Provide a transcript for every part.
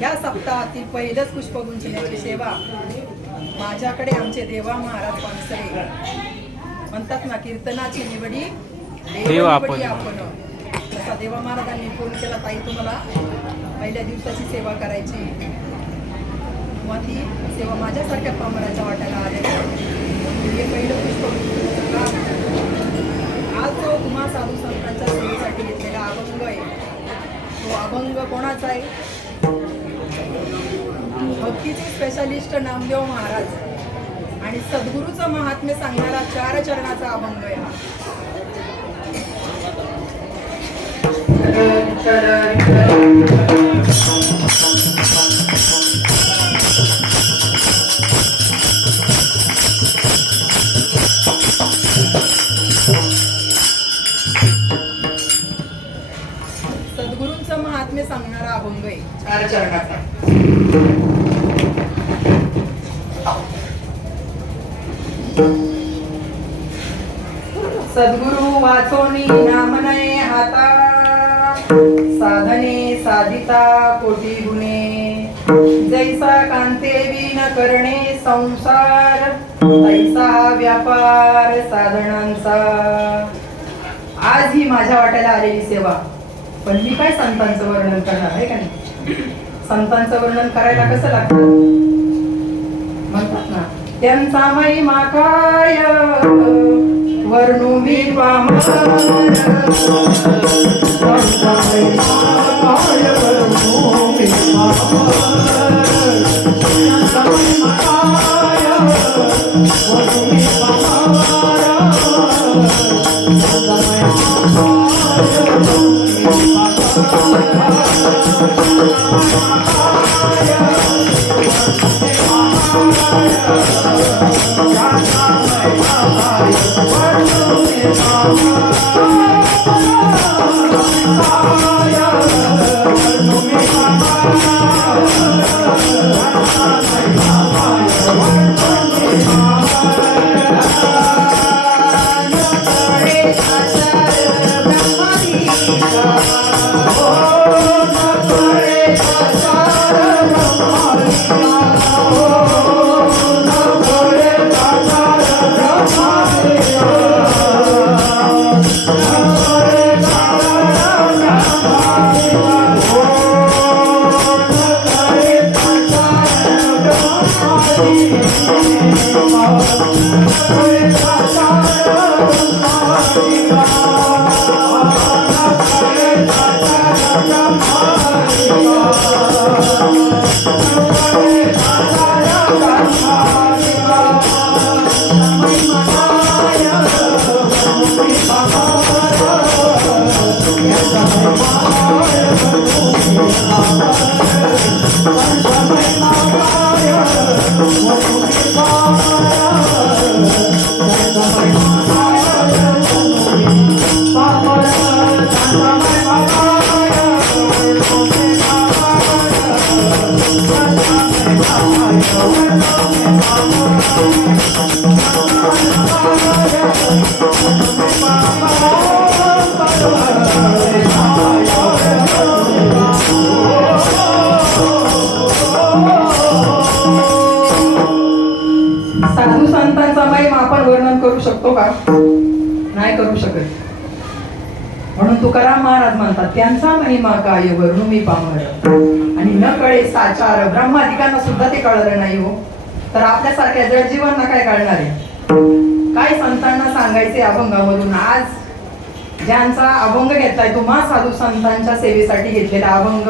या सप्ताहातील पहिलंच पुष्पगुंजण्याची सेवा माझ्याकडे आमचे देवा महाराज पानसरे म्हणतात ना, कीर्तनाची निवडी देव आपण. तसा देवा महाराजांनी फोन केला, ताई तुम्हाला पहिल्या दिवसाची सेवा करायची. मग ती सेवा माझ्यासारख्या पामराच्या वाट्याला आलेल्या हे पहिलं पुष्पगुंजनाचं काम. आज जो तुम्हा साधू संतांच्या सेवेसाठी घेतलेला अभंग आहे, तो अभंग कोणाचा आहे? भक्तीचे स्पेशालिस्ट नामदेव महाराज आणि सद्गुरूचं महात्म्य सांगणारा 4 चरणाचा अभंग आहे हा. सद्गुरूंचं महात्म्य सांगणारा अभंग आहे 4 चरणाचा. सद्गुरु वाचोनी नाम नये हाता, साधने साधिता कोटी गुणे. जैसा कांते विन करणे संसार, तैसा व्यापार साधनांचा. आज ही माझ्या वाट्याला आलेली सेवा, पण मी काय संतांचं वर्णन करणार आहे का नाही? संतांचं वर्णन करायला कसं लागतं? म्हणतात ना, त्यांचा महिमा काय वर्णू मी पामर. साधू संतांचा महिमा आपण वर्णन करू शकतो का? नाही करू शकत. म्हणून तुकाराम महाराज म्हणतात, त्यांचा महिमा काय वर्णू मी पामर. आणि न कळे साचार ब्रह्मादिकांना सुद्धा ते कळलं नाही हो, तर आपल्यासारख्या जडजीवांना काय कळणार आहे? काय संतांना सांगायचे अभंगामधून? आज ज्यांचा अभंग घेतलाय, तुम्हा साधू संतांच्या सेवेसाठी घेतलेला अभंग,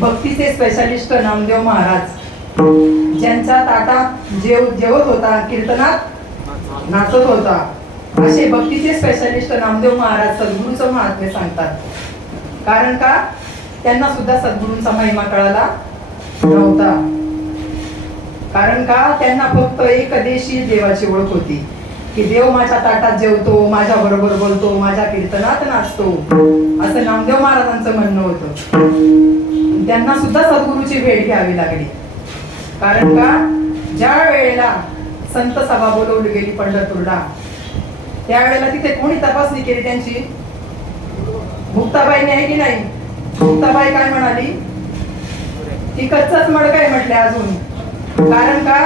भक्तीचे स्पेशालिस्ट नामदेव महाराज, ज्यांच्या ताटात जेवत होता, कीर्तनात नाचत होता, असे भक्तीचे स्पेशालिस्ट नामदेव महाराज सद्गुरूचं महात्म्य सांगतात. कारण का? त्यांना सुद्धा सद्गुरूंचा महिमा कळाला नव्हता. कारण का? त्यांना फक्त एकदेशी देवाची ओळख होती, की देव माझ्या ताटात जेवतो, माझ्या बरोबर बोलतो, माझ्या कीर्तनात नाचतो, असं नामदेव महाराजांचं म्हणणं होतं. त्यांना सुद्धा सद्गुरूची भेट घ्यावी लागली. कारण का? ज्या वेळेला संत सभा बोलवली गेली पंढरपूरला, त्यावेळेला तिथे कोणी तपासणी केली त्यांची? मुक्ताबाईने आहे की नाही? मुक्ताबाई काय म्हणाली? ती कच्चाच मडका आहे म्हटले अजून. कारण का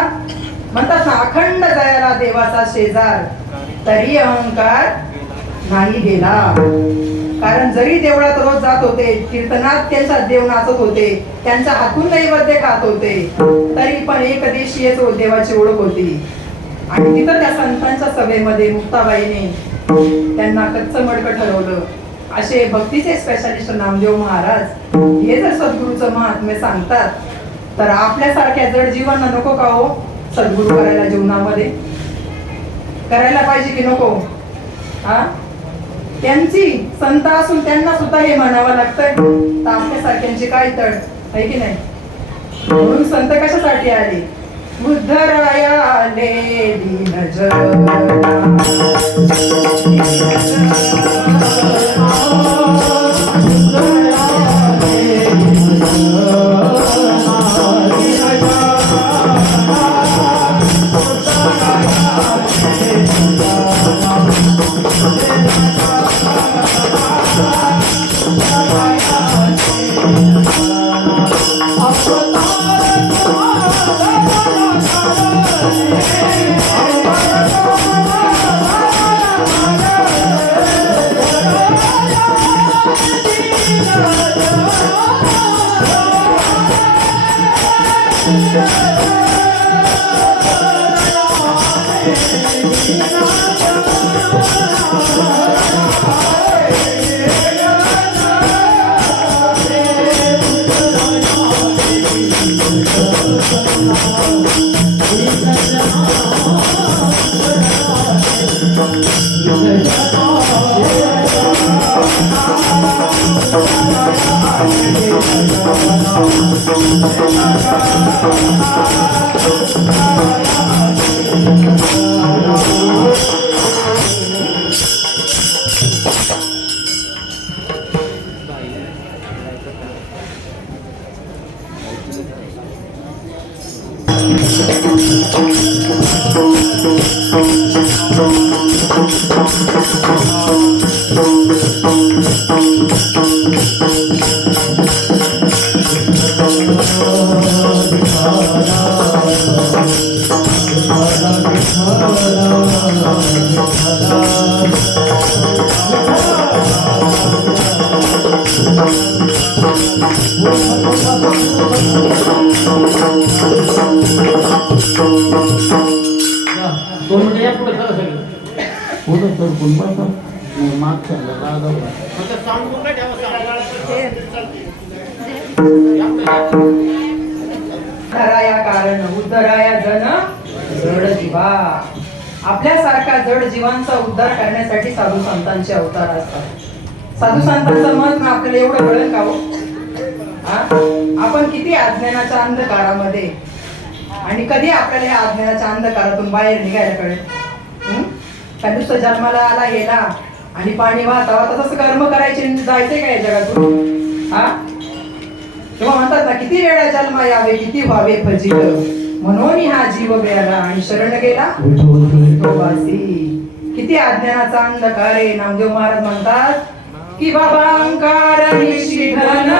म्हणतात ना, अखंड जयाला देवाचा शेजार, तरी अहंकार नाही गेला. कारण जरी देवळात रोज जात होते, कीर्तनात त्यांचा देव नाचत होते, त्यांच्या हातून नैवेद्य खात होते, तरी पण एक देशीयच देवाची ओळख होती. आणि तिथं त्या संतांच्या सभेमध्ये मुक्ताबाईने त्यांना कच्चं मडकं ठरवलं. असे भक्तीचे स्पेशालिस्ट नामदेव महाराज हे जर सद्गुरूचं महात्म्य सांगतात, तर आपल्यासारख्या जड जीवांना नको का हो सद्गुरू करायला जीवनामध्ये? करायला पाहिजे की नको? हा, त्यांची संत असून त्यांना सुद्धा हे म्हणावं लागतंय, तर आपल्यासारख्यांची काय तड आहे की नाही? म्हणून संत कशासाठी आले? उद्धराया आले दीनजना. धराया कारण उद्धराया जन जड जीवा. आपल्यासारख्या जड जीवांचा उद्धार करण्यासाठी साधू संतांचे अवतार असतात. साधू संतांचं मत आपल्याला एवढं कळलं का हो? आपण किती अज्ञानाच्या अंधकारामध्ये, आणि कधी आपल्याला या अज्ञानाच्या अंधकारातून बाहेर निघायला कळेल? का नुसतं जन्माला आला गेला आणि पाणी वाहता तसं कर्म करायचे जायचे काय जगातून? हा, तेव्हा म्हणतात ना, किती वेळा जन्म यावे किती व्हावे फजित, म्हणून हा जीव गेला आणि शरण गेला विठोबासी. किती अज्ञानाचा अंधकार आहे. नामदेव महाराज म्हणतात की बाबा अंकार निशी घन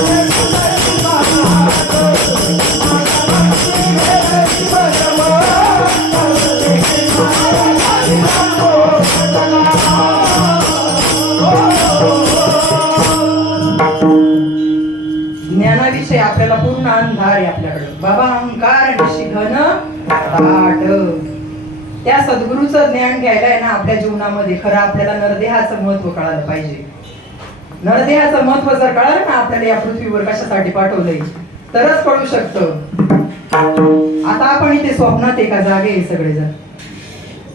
Thank you. विषय आपल्याला पूर्ण अंधार आहे आपल्याकडे. बाबा अहंकार निशिघन ताट. त्या सद्गुरूचं ज्ञान घ्यायला आहे ना आपल्या जीवनामध्ये खरं आपल्याला नरदेहाचं महत्व कळालं पाहिजे. नरदेहाचं महत्व जर कळालं ना आपल्याला या पृथ्वीवर कशासाठी पाठवलंय तरच कळू शकतं. आता आपण इथे स्वप्नात एका जागे आहे सगळेजण.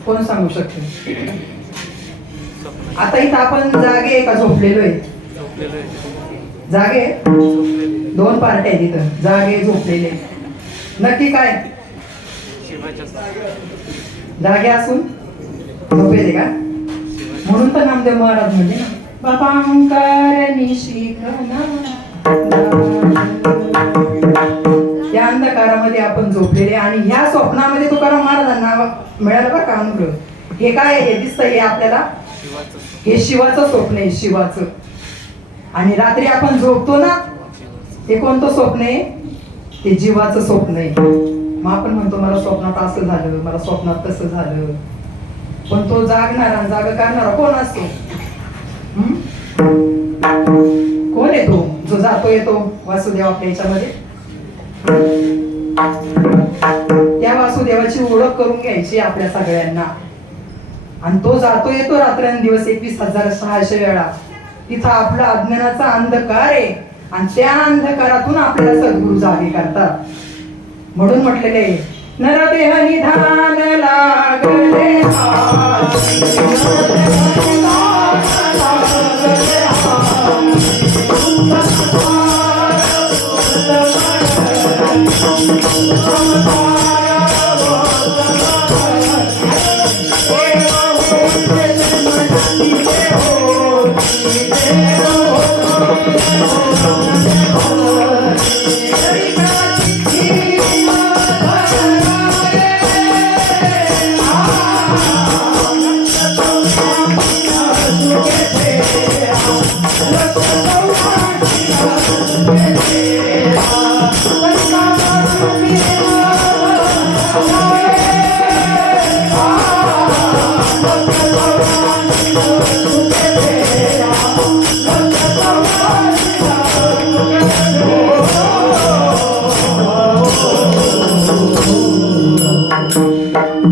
कोण सांगू शकतो? आता इथं आपण जागे का झोपलेलो आहे? जागे. दोन पार्ट्या आहेत इथं, जागे झोपलेले. नक्की काय जागे असून झोपेले का? म्हणून तर नामदेव महाराज म्हणजे ना बाबा अहंकार निशिघन. त्या अंधकारामध्ये आपण झोपलेले आणि ह्या स्वप्नामध्ये तुकाराम महाराजांना मिळालं बरं का अनुभव. हे काय हे दिसतंय हे आपल्याला? हे शिवाचं स्वप्न आहे, शिवाचं. आणि रात्री आपण झोपतो ना ते कोणतं स्वप्न आहे? ते जीवाचं स्वप्न आहे. मग आपण म्हणतो मला स्वप्नात असं झालं, मला स्वप्नात तसं झालं. पण तो जागणारा जाग करणारा कोण असतो? कोण येतो? जो जातो येतो वासुदेव आपल्या याच्यामध्ये. त्या वासुदेवाची ओळख करून घ्यायची आपल्या सगळ्यांना. आणि तो जातो येतो रात्रंदिवस 21,600 वेळा. तिथं आपला अज्ञानाचा अंधकार आहे आणि त्या अंधकारातून आपल्याला सद्गुरू जागे करतात. म्हणून म्हटलेले नरदेह निधान लागले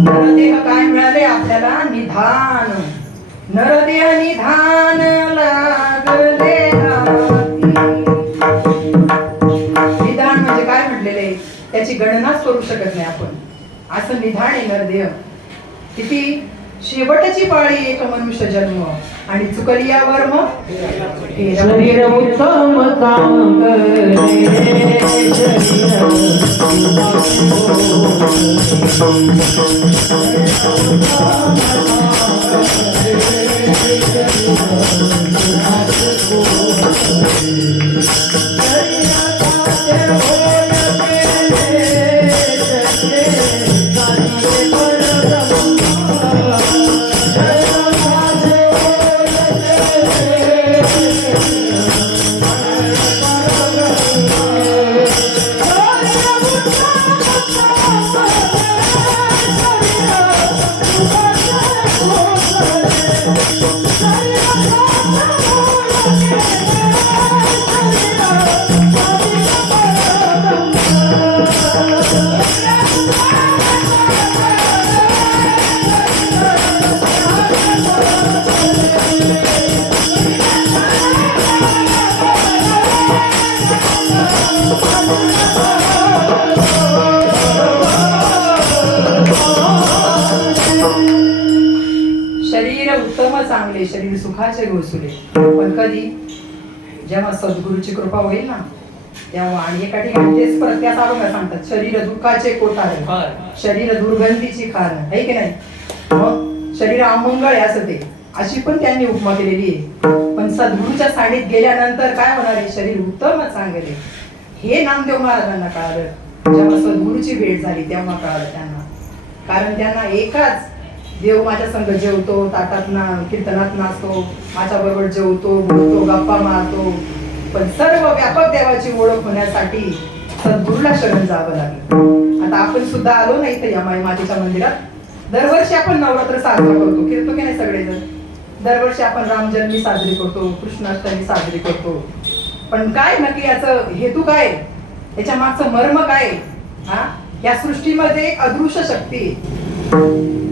नरदेह काय मिळाले आपल्याला? निधान. नरदेह निधान लागले. निधान म्हणजे काय म्हटलेले? त्याची गणनाच करू शकत नाही आपण. असं निधान आहे नरदेह. किती शेवटची पाळी एक मनुष्य जन्म आणि चुकलियावर मग शरीर उत्तम काम चांगले शरीर सुखाचे घोसले. पण कधी जेव्हा सद्गुरूची कृपा होईल ना तेव्हा. आणि एका ठिकाणी तेच परत त्या सारोग्य सांगतात शरीर दुःखाचे कोठार, शरीर दुर्गंधीची खार आहे की नाही. मग शरीर अमंगळ आहे असं ते अशी पण त्यांनी उपमा केलेली आहे. पण सद्गुरूच्या सानिध्यात गेल्यानंतर काय होणार आहे? शरीर उत्तम चांगले. हे नामदेव महाराजांना कळालं जेव्हा सद्गुरूची भेट झाली तेव्हा कळालं त्यांना. कारण त्यांना एकाच देव माझ्या संग जेवतो, ताटात कीर्तनात नाचतो, माझ्या बरोबर जेवतो, बोलतो, गप्पा मारतो. पण सर्व व्यापक देवाची ओळख होण्यासाठी सद्गुरूला शरण जावं लागलं. आता आपण सुद्धा आलो ना इथे या माई मातेच्या मंदिरात. दरवर्षी आपण नवरात्र साजरा करतो, कीर्तो की नाही सगळेजण. दरवर्षी आपण रामजन्मी साजरी करतो, कृष्णाष्टमी साजरी करतो. पण काय नक्की याचं हेतू काय? त्याच्या मागचं मर्म काय आहे? हा, या सृष्टीमध्ये एक अदृश्य शक्ती आहे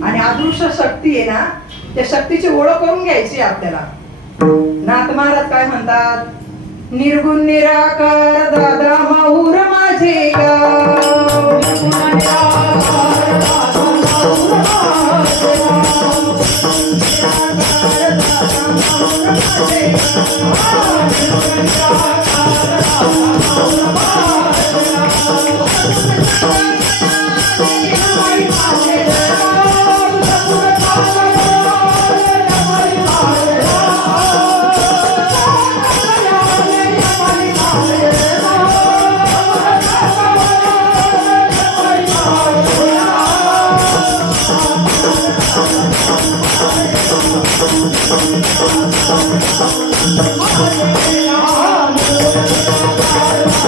आणि अदृश्य शक्ती आहे ना, त्या शक्तीची ओळख करून घ्यायची आहे आपल्याला. नाथ महाराज काय म्हणतात? निर्गुण निराकार दादा माऊर माझे गाव. निर्गुण निराकार दादा माऊर माझे गाव. निराकार दादा माऊर माझे गाव. निर्गुण निराकार दादा माऊर माझे गाव. यमाई माझे गाव.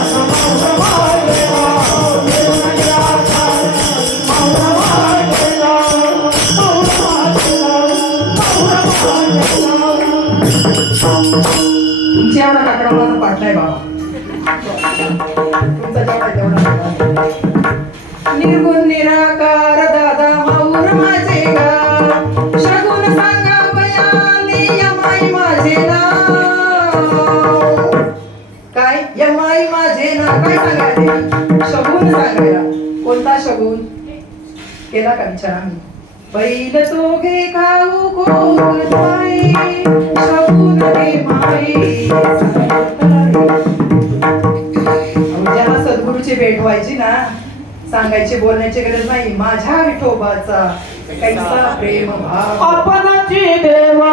सगुण सागर यमाई माझे गाव. तुमच्या एवढा काकडा माझा पाटलाय बाबा. तुमचा जेवढा तेवढा. निर्गुण निराकार दादा माऊर माझे गाव. शगुन सांगा बयाने यमाई माझे नाव. काय यमाई माझे नाव? काय सांगायचे? शगुन सांगायला. कोणता शगुन केला का विचार आम्ही? बैल तो घे खाऊ गोगताई. शगुन दे माई. ज्याला सद्गुरूची भेट व्हायची ना, सांगायची बोलण्याची गरज नाही. माझ्या विठोबाचा कैसा प्रेम भाव. आपणाची देवा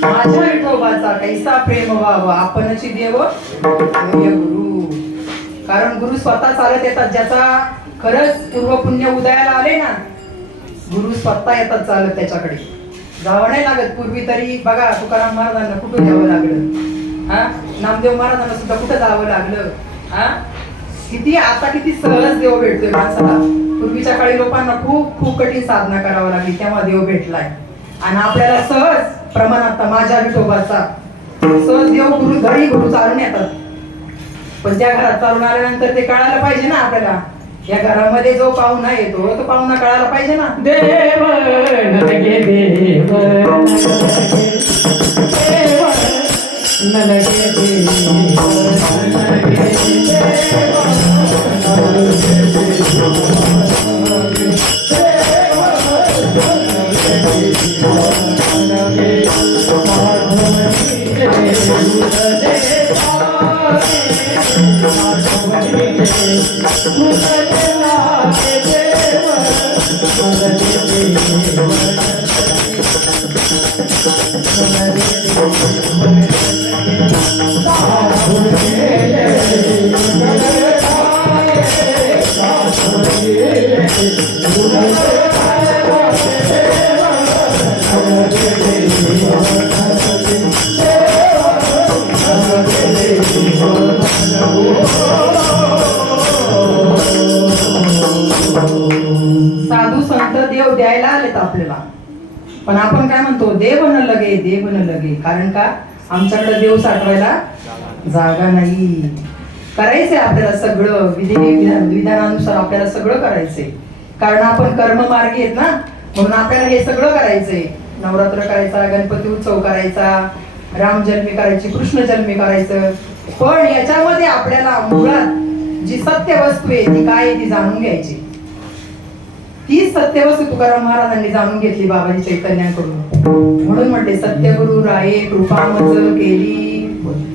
माझ्या विठोबाचा कैसा प्रेम व्हावा. आपणची देव गुरु. कारण गुरु स्वतः चालत येतात. ज्याचा खरंच पूर्वपुण्य उदयाला आले ना, गुरु स्वतः येतात चालत त्याच्याकडे. जावं नाही लागत. पूर्वी तरी बघा तुकाराम महाराजांना कुठं जावं लागलं. हा, नामदेव महाराजांना सुद्धा कुठं जावं लागलं. हा, किती आता किती सहज देव भेटतोय माणसाला. पूर्वीच्या काळी लोकांना खूप खूप कठीण साधना करावं लागली, तेव्हा देव भेटलाय. आणि आपल्याला सहज प्रमाणात माझ्या विठोबाचा सहज देव गुरु घरी गुरु चालून येतात. पण त्या घरात चालून आल्यानंतर ते कळायला पाहिजे ना आपल्याला. या घरामध्ये जो पाहुणा येतो तो पाहुणा कळायला पाहिजे ना. देव नलगे देव नलगे साधू संत देव द्यायला आलेत आपल्याला. पण आपण काय म्हणतो? देव न लगे, देव न लगे. कारण का? आमच्याकडे देव साठवायला जागा नाही. करायचंय आपल्याला सगळं विधानानुसार आपल्याला सगळं करायचंय. कारण आपण कर्ममार्गी आहेत ना, म्हणून आपल्याला हे सगळं करायचंय. नवरात्र करायचा, गणपती उत्सव करायचा, राम जन्मी करायची, कृष्ण जन्मी करायचं. पण याच्यामध्ये आपल्याला मुळात जी सत्य वस्तू आहे ती काय ती जाणून घ्यायची. तीच सत्य वस्तू तुकाराम महाराजांनी जाणून घेतली बाबाजी चैतन्याकडून. म्हणून म्हणते सत्यगुरु राये कृपा मज केली.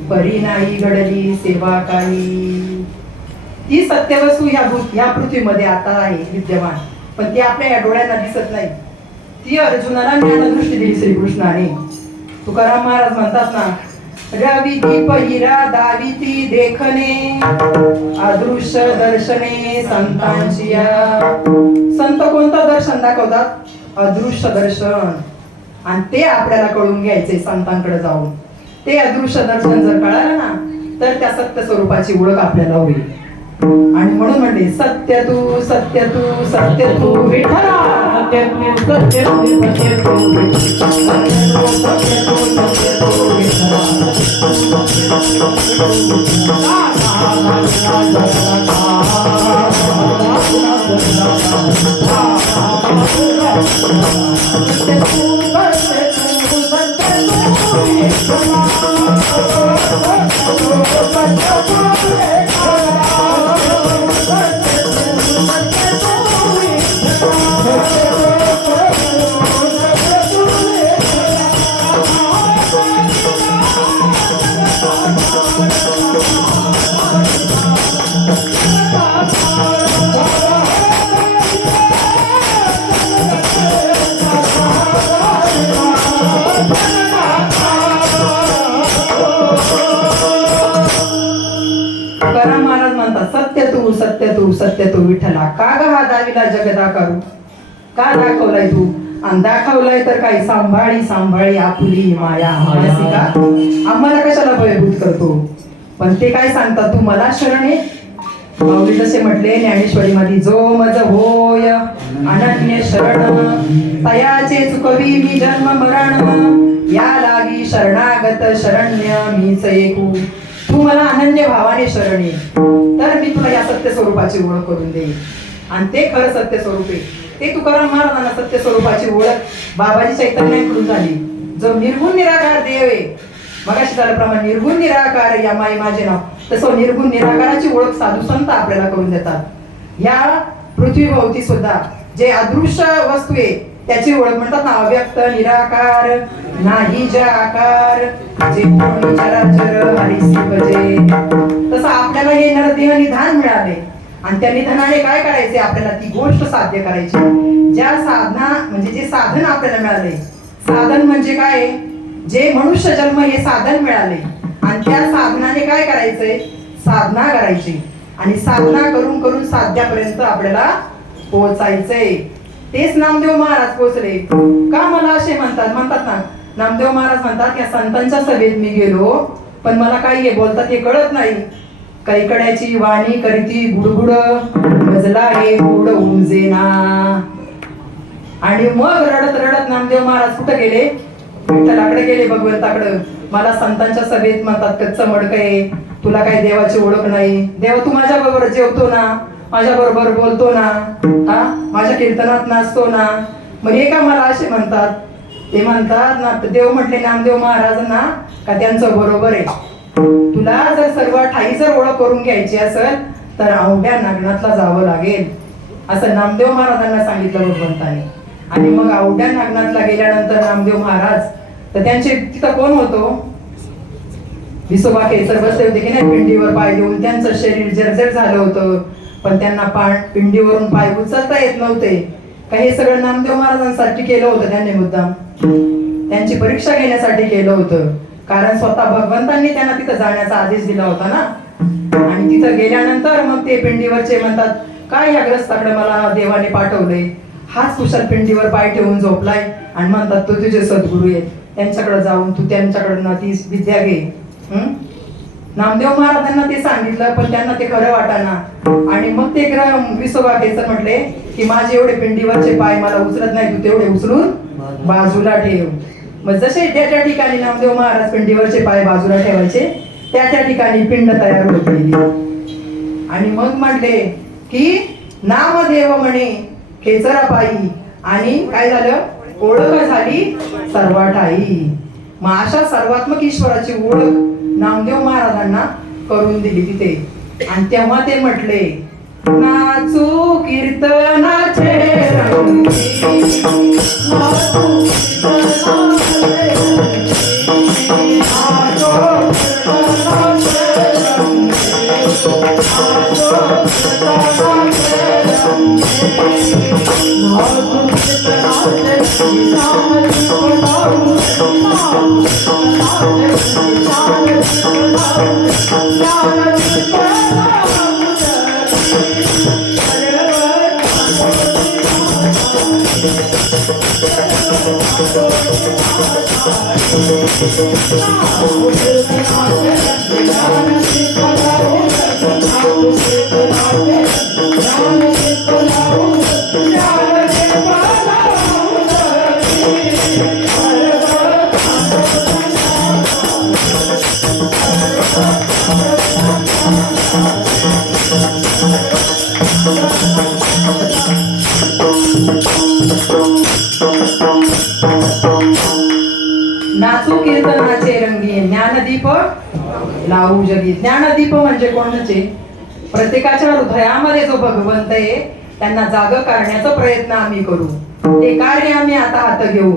परी नाही घडली सेवा काही. ती सत्यवस्तू या पृथ्वीमध्ये आता आहे विद्यमान, पण ती आपल्या या डोळ्यांना दिसत नाही. ती अर्जुनाला ज्ञानदृष्टी दिली श्रीकृष्णाने. तुकाराम महाराज म्हणतात ना, रवी दीप हिरा दाविती देखणे, अदृश्य दर्शने संतांची या. संत कोणतं दर्शन दाखवतात? अदृश्य दर्शन. आणि ते आपल्याला कळून घ्यायचे संतांकडे जाऊन. ते अदृश्य दर्शन जर कळालं ना, तर त्या सत्य स्वरूपाची ओळख आपल्याला होईल. आणि म्हणून म्हणले, सत्य तू सत्य तू सत्य तू विठ्ठला, सत्य तू सत्य तू सत्य तू विठ्ठला, सत्य तू सत्य तू विठ्ठला. तुकाराम महाराज म्हणतात, सत्य तू सत्य तू सत्य तू विठ्ठला. का ग हा दाविला जगदा करू? का दाखवलाय तू? आणि दाखवलाय तर काही सांभाळी सांभाळी आपुली माया मानसी का? आम्हाला कशाला भयभूत करतो? पण ते काय सांगतात, तू मला शरण ये. माऊली जसे म्हटले ज्ञानेश्वरी मध्ये, जो मज होय अनन्य शरण, तयाचे चुकवी मी जन्म मरण, या लागी शरणागत शरण्य मीच एकू. तू मला अनन्य भावाने शरण ये, तर मी तुला या सत्य स्वरूपाची ओळख करून देईन. आणि ते खरं सत्य स्वरूप आहे. ते तुकाराम महाराजांना सत्य स्वरूपाची ओळख बाबाजी चैतन्याकडून झाली. जो निर्गुण निराकार देव आहे, मगाशी झाल्याप्रमाणे निर्गुण निराकार या माई माझे नाव, तसं निर्गुण निराकाराची ओळख साधू संत आपल्याला करून देतात. या पृथ्वीभोवती सुद्धा जे अदृश्य वस्तू आहे त्याची ओळख म्हणतात ना, अव्यक्त निराकार नाही जे आकार, जे पूर्ण चराचर हरिसी भजे. तसं आपल्याला हे नरदेह निधान मिळाले, आणि त्या निधनाने काय करायचे? आपल्याला ती गोष्ट साध्य करायची. ज्या साधना म्हणजे जे साधन आपल्याला मिळाले, साधन म्हणजे काय? जे मनुष्य जन्म हे साधन मिळाले, आणि त्या साधनाने काय करायचंय? साधना करायची. आणि साधना करून करून साध्यापर्यंत आपल्याला पोहोचायचंय. तेच नामदेव महाराज पोहोचले. का मला असे म्हणतात ना, नामदेव महाराज म्हणतात, या संतांच्या सभेत मी गेलो, पण मला काही बोलतात हे कळत नाही. कैकड्याची वाणी करीती गुडगुड, मजला हे गुड उमजेना. आणि मग रडत रडत नामदेव महाराज कुठे गेले? विठ्ठलाकडे गेले, भगवंताकडे. मला संतांच्या सभेत म्हणतात, कच्चं मडकं आहे, तुला काही देवाची ओळख नाही. देवा, तू माझ्या बरोबर जेवतो ना, माझ्या बरोबर बोलतो ना, हा माझ्या कीर्तनात नाचतो ना, मग हे का मला असे म्हणतात? ते म्हणतात ना, देव म्हटले नामदेव महाराजांना का त्यांचं बरोबर आहे. तुला जर सर्व ठाई जर ओळख करून घ्यायची असेल तर अवघ्या नागनाथला जावं लागेल, असं नामदेव महाराजांना सांगितलं भगवंताने. आणि मग अवघ्या नागनाथला गेल्यानंतर नामदेव महाराज, तर त्यांचे तिथं कोण होतो? विसोबा केसर बसले होते की नाही, पिंडीवर पाय देऊन. त्यांचं शरीर जर्जर झालं होतं, पण त्यांना पिंडीवरून पाय उचलता येत नव्हते. का हे सगळं नामदेव महाराजांसाठी केलं होतं त्यांनी मुद्दाम. त्यांची परीक्षा घेण्यासाठी केलं होतं, कारण स्वतः भगवंतांनी त्यांना तिथं जाण्याचा आदेश दिला होता ना. आणि तिथं गेल्यानंतर मग ते पिंडीवरचे म्हणतात, काय या ग्रस्ताकडे मला देवाने पाठवलंय? हाच कुशल पिंडीवर पाय ठेवून झोपलाय, आणि म्हणतात तो तुझे सद्गुरू आहेत, त्यांच्याकडे जाऊन तू त्यांच्याकडनं ती विद्या घे. नामदेव महाराजांना ते सांगितलं, पण त्यांना ते खरं वाटाना. आणि मग ते विसोबा केसर म्हटले की माझे एवढे पिंडीवरचे पाय मला उचलत नाही, तू तेवढे उचलून बाजूला ठेव. मग जसे त्या ठिकाणी नामदेव महाराज पिंडीवरचे पाय बाजूला ठेवायचे, त्या ठिकाणी पिंड तयार होत गेली. आणि मग म्हटले की नामदेव म्हणे खेचरा पायी, आणि काय झालं? ओळख झाली सर्वाठाई. मग अशा सर्वात्मक ईश्वराची ओळख नामदेव महाराजांना करून दिली तिथे. आणि तेव्हा ते म्हटले, नाचू कीर्तनाचे रंगी, नाचू कीर्तनाचे रंगी, नाचो नाचू कीर्तनाचे रंगी ज्ञानदीप लावू जगी. ज्ञानदीप म्हणजे कोणाचे? प्रत्येकाच्या हृदयामध्ये जो भगवंत आहे त्यांना जाग करण्याचा प्रयत्न आम्ही करू. ते कार्य आम्ही आता हात घेऊ.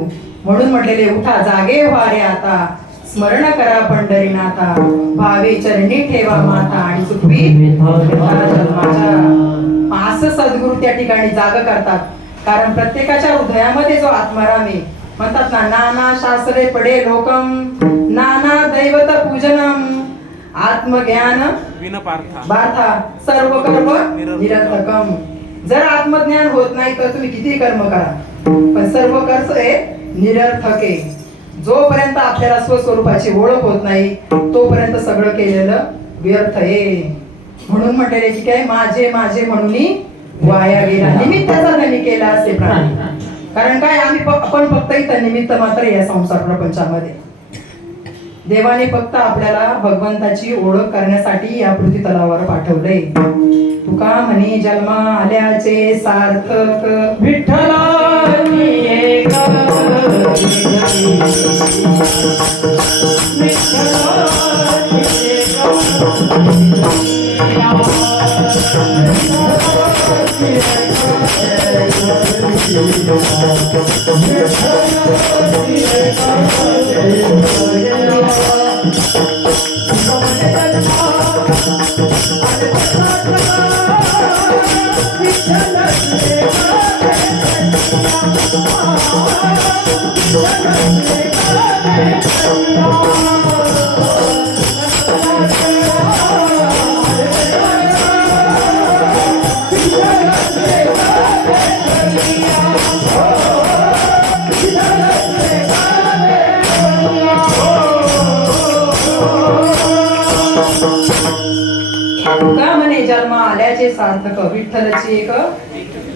म्हणून म्हटलेले उठा जागे व्हारे आता, स्मरण करा पंढरीनाथा, भावे चरणी ठेवा माथा आणि चुकवी जन्माच्या. असं सद्गुरू त्या ठिकाणी जाग करतात. कारण प्रत्येकाच्या हृदयामध्ये जो आत्माराम आहे, म्हणतात ना, नाना शास्त्रे पडे लोकम, नाना दैवत पूजनम, आत्मज्ञान बार्था सर्व कर्म निरर्थकम. जर आत्मज्ञान होत नाही तर तुम्ही किती कर्म करा, पण सर्व कर्म हे निरर्थक आहे. जोपर्यंत आपल्याला स्वस्वरूपाची ओळख होत नाही तोपर्यंत सगळं केलेलं व्यर्थ आहे. म्हणून म्हटलेले की काय, माझे माझे म्हणून वाया गेला, निमित्ताचा धनी केला असे प्राणी. कारण काय, आपण फक्त इथं निमित्त मात्र या संसार प्रपंचामध्ये. देवाने फक्त आपल्याला भगवंताची ओळख करण्यासाठी या पृथ्वी तलावावर पाठवलंय. तुका म्हणे जन्मा आल्याचे सार्थक, विठ्ठलानी एक तुका म्हणे जन्मा आल्याचे सार्थक, विठ्ठलची एक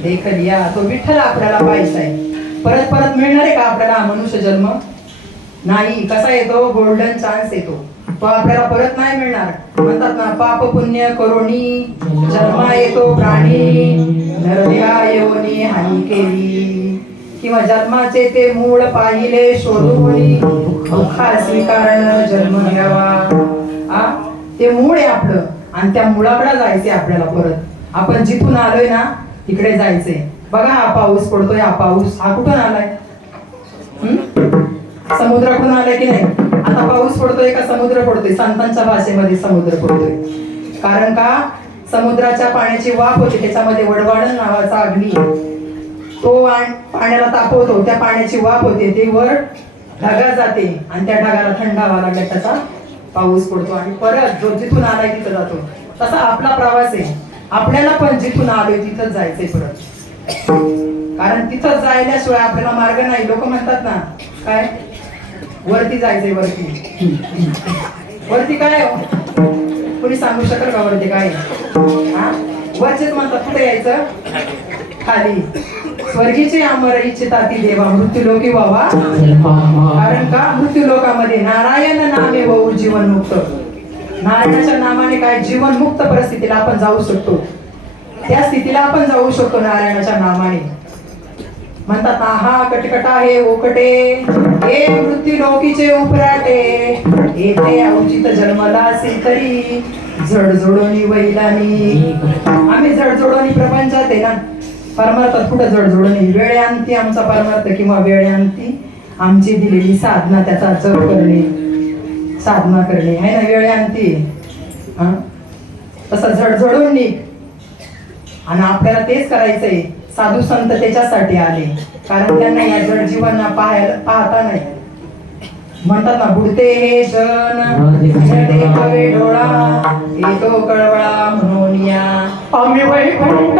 देखलिया. तो विठ्ठल आपल्याला पाहायचा आहे. परत परत मिळणार आहे का आपल्याला मनुष्य जन्म? नाही. कसा येतो? गोल्डन चान्स येतो. तो आपल्याला परत नाही मिळणार. म्हणतात ना, पाप पुण्य करोनी जन्मा येतो प्राणी, नरदेहा योनी हानी केली, किंवा जन्माचे ते मूळ पाहिले शोधून, दुःखा स्वीकारण जन्म घ्यावा. ते मूळ आहे आपलं आणि त्या मुळाकडे जायचंय आपल्याला. परत आपण जिथून आलोय ना तिकडे जायचंय. बघा हा पाऊस पडतोय, हा पाऊस हा कुठून आलाय? समुद्राकडून आलाय की नाही? आता पाऊस पडतोय का समुद्र पडतोय? संतांच्या भाषेमध्ये समुद्र पडतोय. कारण का, समुद्राच्या पाण्याची वाफ होते, त्याच्यामध्ये वडवाळण नावाचा अग्नी तो पाण्याला तापवतो, त्या पाण्याची वाफ होते, ते वर ढगात जाते आणि त्या ढगाला थंड हवा लागल्या त्याचा पाऊस पडतो आणि परत जो जिथून आलाय तिथं जातो. तसा आपला प्रवास आहे. आपल्याला पण जिथून आलोय तिथंच जायचंय परत. कारण तिथं जायल्याशिवाय आपल्याला मार्ग नाही. लोक म्हणतात ना, काय वरती जायचंय, वरती. वरती काय कोणी सांगू शकेल का वरती काय? वरचेच म्हणतात. कुठे यायचं? खाली. स्वर्गीचे अमर इच्छिताती देवा, मृत्यू लोकी व्हावा. कारण का, मृत्यू लोकामध्ये नारायण नामे होऊ जीवन मुक्त. नारायणाच्या नामाने काय जीवन मुक्त परिस्थितीला आपण जाऊ शकतो. त्या स्थितीला आपण जाऊ शकतो नारायणाच्या नामाने. म्हणतात हा कटकटा हे ओकटे, हे मृत्यू लोकीचे उपराटे, येथे औचित जन्मला असेल तरी जडजोडोनी वैलानी. आम्ही जडजोडोनी प्रपंचात आहे ना, परमार्थात कुठं जडजोडणी. वेळेअंती आमचा परमार्थ किंवा वेळेअंती आमची दिलेली साधना, त्याचा जप करणे, साधना करणे आहे ना वेळेअंती. तसं झडझडून निघ. आणि आपल्याला तेच करायचंय. साधू संत त्याच्यासाठी आले, कारण त्यांना या जड जीवना पाहता नाही. म्हणतात ना, बुडते हे जन कवे डोळा, येतो कळवळा म्हणून या. आम्ही वैकुंठ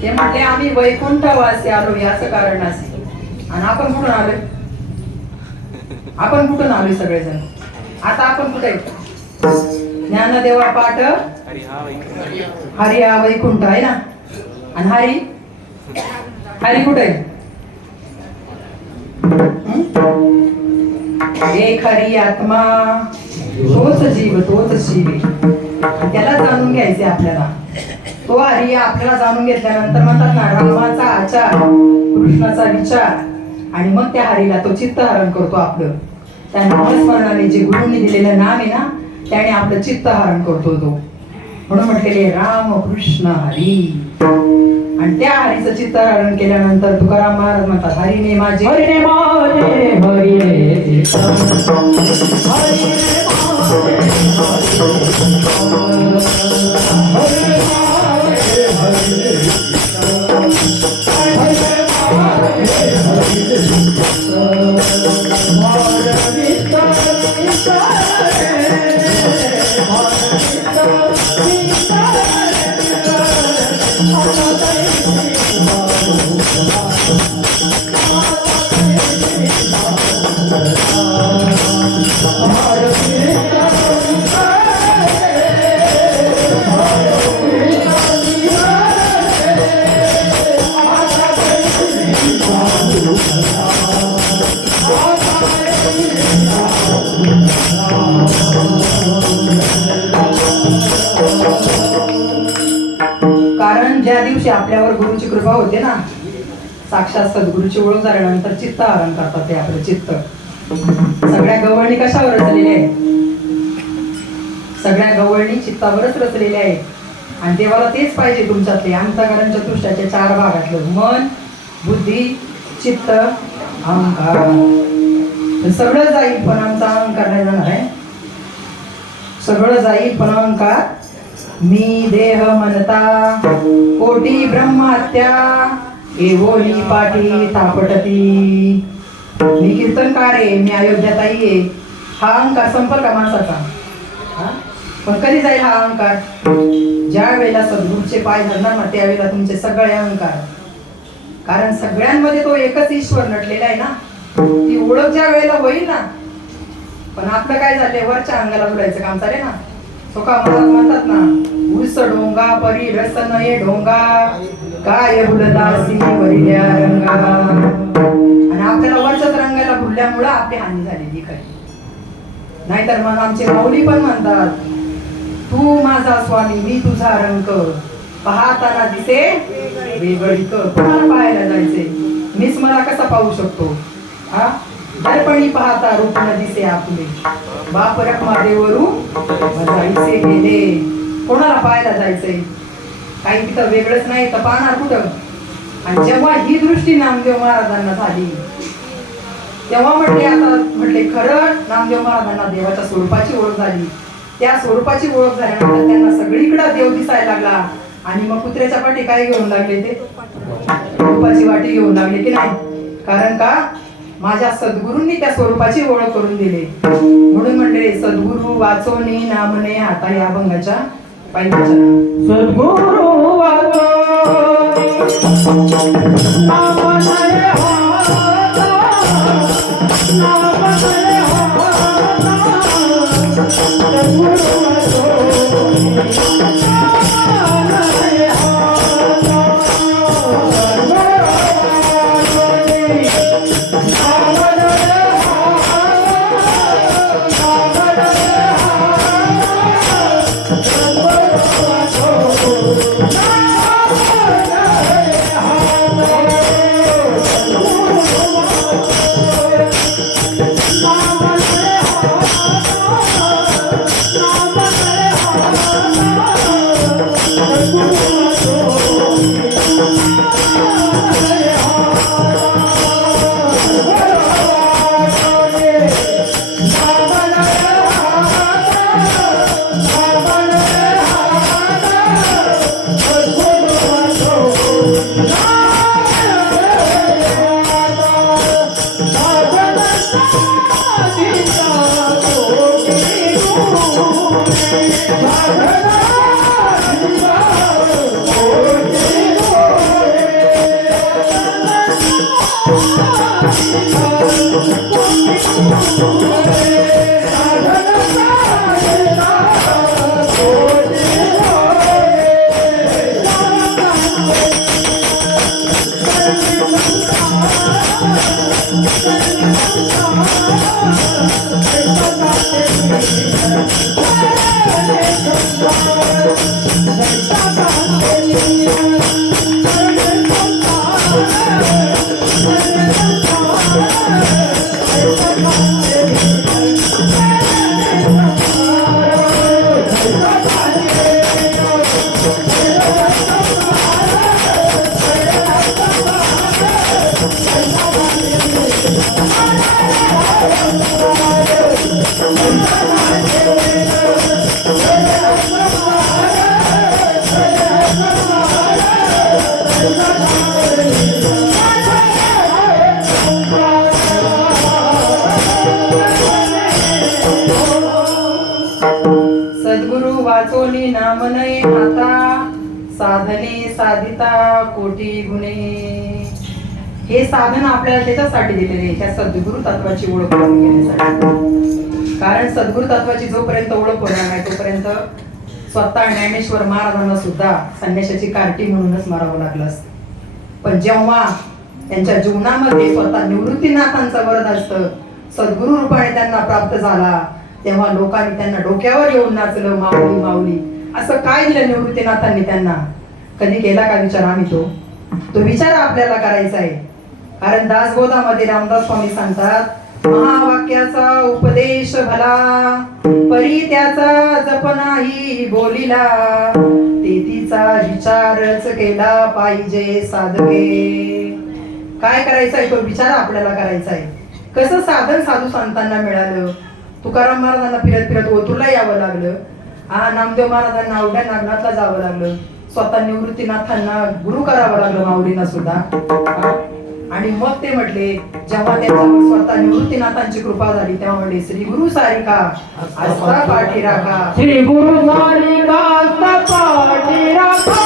ते म्हटले आम्ही वैकुंठवासी आलो याचं कारण असे. आणि आपण कुठून आलोय? आपण कुठून आलोय सगळेजण? आता आपण कुठे ज्ञानदेवा पाठ हरी हा वैकुंठ आहे ना. आणि हरी हरी कुठे? एक हरी आत्मा, तोच जीव तोच शिव. त्याला जाणून घ्यायचे आपल्याला. तो हरी आपल्याला जाणून घेतल्यानंतर म्हणतात ना, रामाचा आचार कृष्णाचा विचार, आणि मग त्या हरीला तो चित्त हरण करतो आपलं. त्या नामस्मरणाने जे गुरूंनी दिलेलं नाम आहे ना, त्याने आपलं चित्त हरण करतो तो. म्हणून म्हटलेले राम कृष्ण हरी. आणि त्या हरीचं चित्त हरण केल्यानंतर तुकाराम महाराज म्हणतात, हरीने माझे हरिने माझे हरिने कारण ज्या दिवशी आपल्यावर गुरुची कृपा होते ना, साक्षात सद्गुरूची ओळख झाल्यानंतर चित्त हरण करतात ते आपलं चित्त. सगळ्या गवळणी कशावर रचलेल्या आहेत? सगळ्या गवळणी चित्तावरच रचलेल्या आहेत. आणि देवाला तेच पाहिजे तुमच्यातले अंतःकरण चतुष्टयाच्या 4 भागातलं मन, बुद्धी, चित्त, अहंकार. सगळं जाईल पण आमचा अहंकार नाही जाणार आहे. सगळं जाईल पण अहंकार मी देह म्हणता कोटी ब्रह्महत्या एवोली पाठी तापटती. मी कीर्तनकार आहे, मी अयोध्याताई आहे. हा अहंकार संपल का माणसाचा? पण कधी जाईल हा अहंकार? ज्या वेळेला सद्गुरूचे पाय धरणार ना, त्यावेळेला तुमचे सगळे अहंकार. कारण सगळ्यांमध्ये तो एकच ईश्वर नटलेला आहे ना. ती ओळख ज्या वेळेला होईल ना, पण आपलं काय झालंय, वरच्या अंगाला बोलायचं काम चालेल ना. सोका महाराज म्हणतात ना, उस ढोंगा परी रस नये ढोंगा काय भुलदासी वरिल्या रंगा. आणि आपल्याला वरच्याच रंगाला भुलल्यामुळं आपली हानी झालेली काही. नाहीतर मग आमचे माऊली पण म्हणतात, तू माझा स्वामी मी तुझा रंग पाहताना दिसे वेगळीक. कोणाला पाहायला जायचे? मीच मला कसा पाहू शकतो? हा, दर्पणी पाहता रूप न दिसे आपले बाप रखमादेवरू जायचे गेले. कोणाला पाहायला जायचंय? काही तिथं वेगळंच नाही तर पाहणार कुठं? आणि जेव्हा ही दृष्टी नामदेव महाराजांना झाली, तेव्हा म्हटले खरं नामदेव महाराजांना देवाच्या स्वरूपाची ओळख झाली. त्या स्वरूपाची ओळख झाल्यानंतर त्यांना सगळीकडे देव दिसायला लागला. आणि मग कुत्र्याच्या पाठी काय घेऊन लागले? ते स्वरूपाची वाटी घेऊन लागले की नाही? कारण का माझ्या सद्गुरूंनी त्या स्वरूपाची ओळख करून दिली. म्हणून म्हणले सद्गुरू वाचोनी नामने आता या अभंगाच्या पायथ्याच्या सद्गुरु नामने सद्गुरु वाचोनी नाम नये आता साधने साधिता कोटी गुणे. हे साधन आपल्याला त्याच्यासाठी दिलेले त्या सद्गुरु तत्वाची ओळख करून घेण्यासाठी. कारण सद्गुरु तत्वाची जोपर्यंत ओळख होणार नाही तोपर्यंत स्वतः ज्ञानेश्वर महाराजांना सुद्धा संन्याशाची कार्टी म्हणूनच मारावं लागलं असतं. पण जेव्हा त्यांच्या जीवनामध्ये स्वतः निवृत्तीनाथांचा वरद असतं, सद्गुरु रूपाने त्यांना प्राप्त झाला, तेव्हा लोकांनी त्यांना डोक्यावर येऊन नाचलं, माऊली माऊली. असं काय दिलं निवृत्तीनाथांनी त्यांना? कधी केला का विचार आम्ही? तो विचार आपल्याला करायचा आहे. कारण दासबोधामध्ये रामदास स्वामी सांगतात, महावाक्याचा उपदेश भला, परी त्याचा जप नाही बोलिला, तेथीचा विचारच केला पाहिजे साधके. काय करायचं आहे? तो विचार आपल्याला करायचा आहे. कसं साधन साधू संतांना मिळालं? तुकाराम महाराजांना फिरत फिरत ओतूरला यावं लागलं, नामदेव महाराजांना अवघ्या नागनाथला जावं लागलं, स्वतः निवृत्तीनाथांना गुरु करावं लागलं, माऊलींना सुद्धा. आणि मग ते म्हटले, जेव्हा त्यांच्यावर स्वतः निवृत्तीनाथांची कृपा झाली तेव्हा म्हटले, श्री गुरु सारिका आस्था पाठी राखा, श्री गुरु सारिका आस्था पाठी राखा,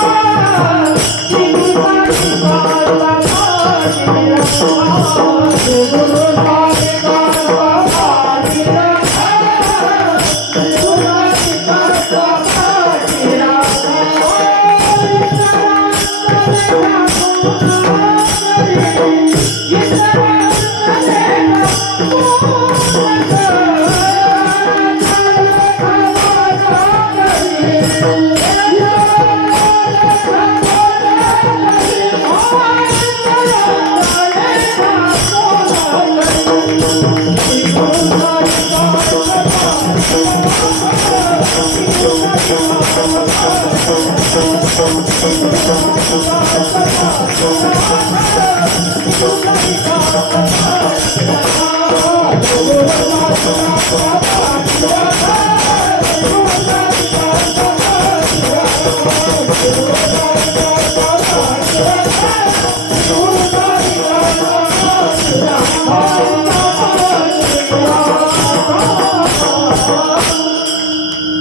श्री गुरु सारिका आस्था पाठी राखा, श्री गुरु सारिका आस्था पाठी राखा, श्री गुरु सारिका आस्था पाठी राखा.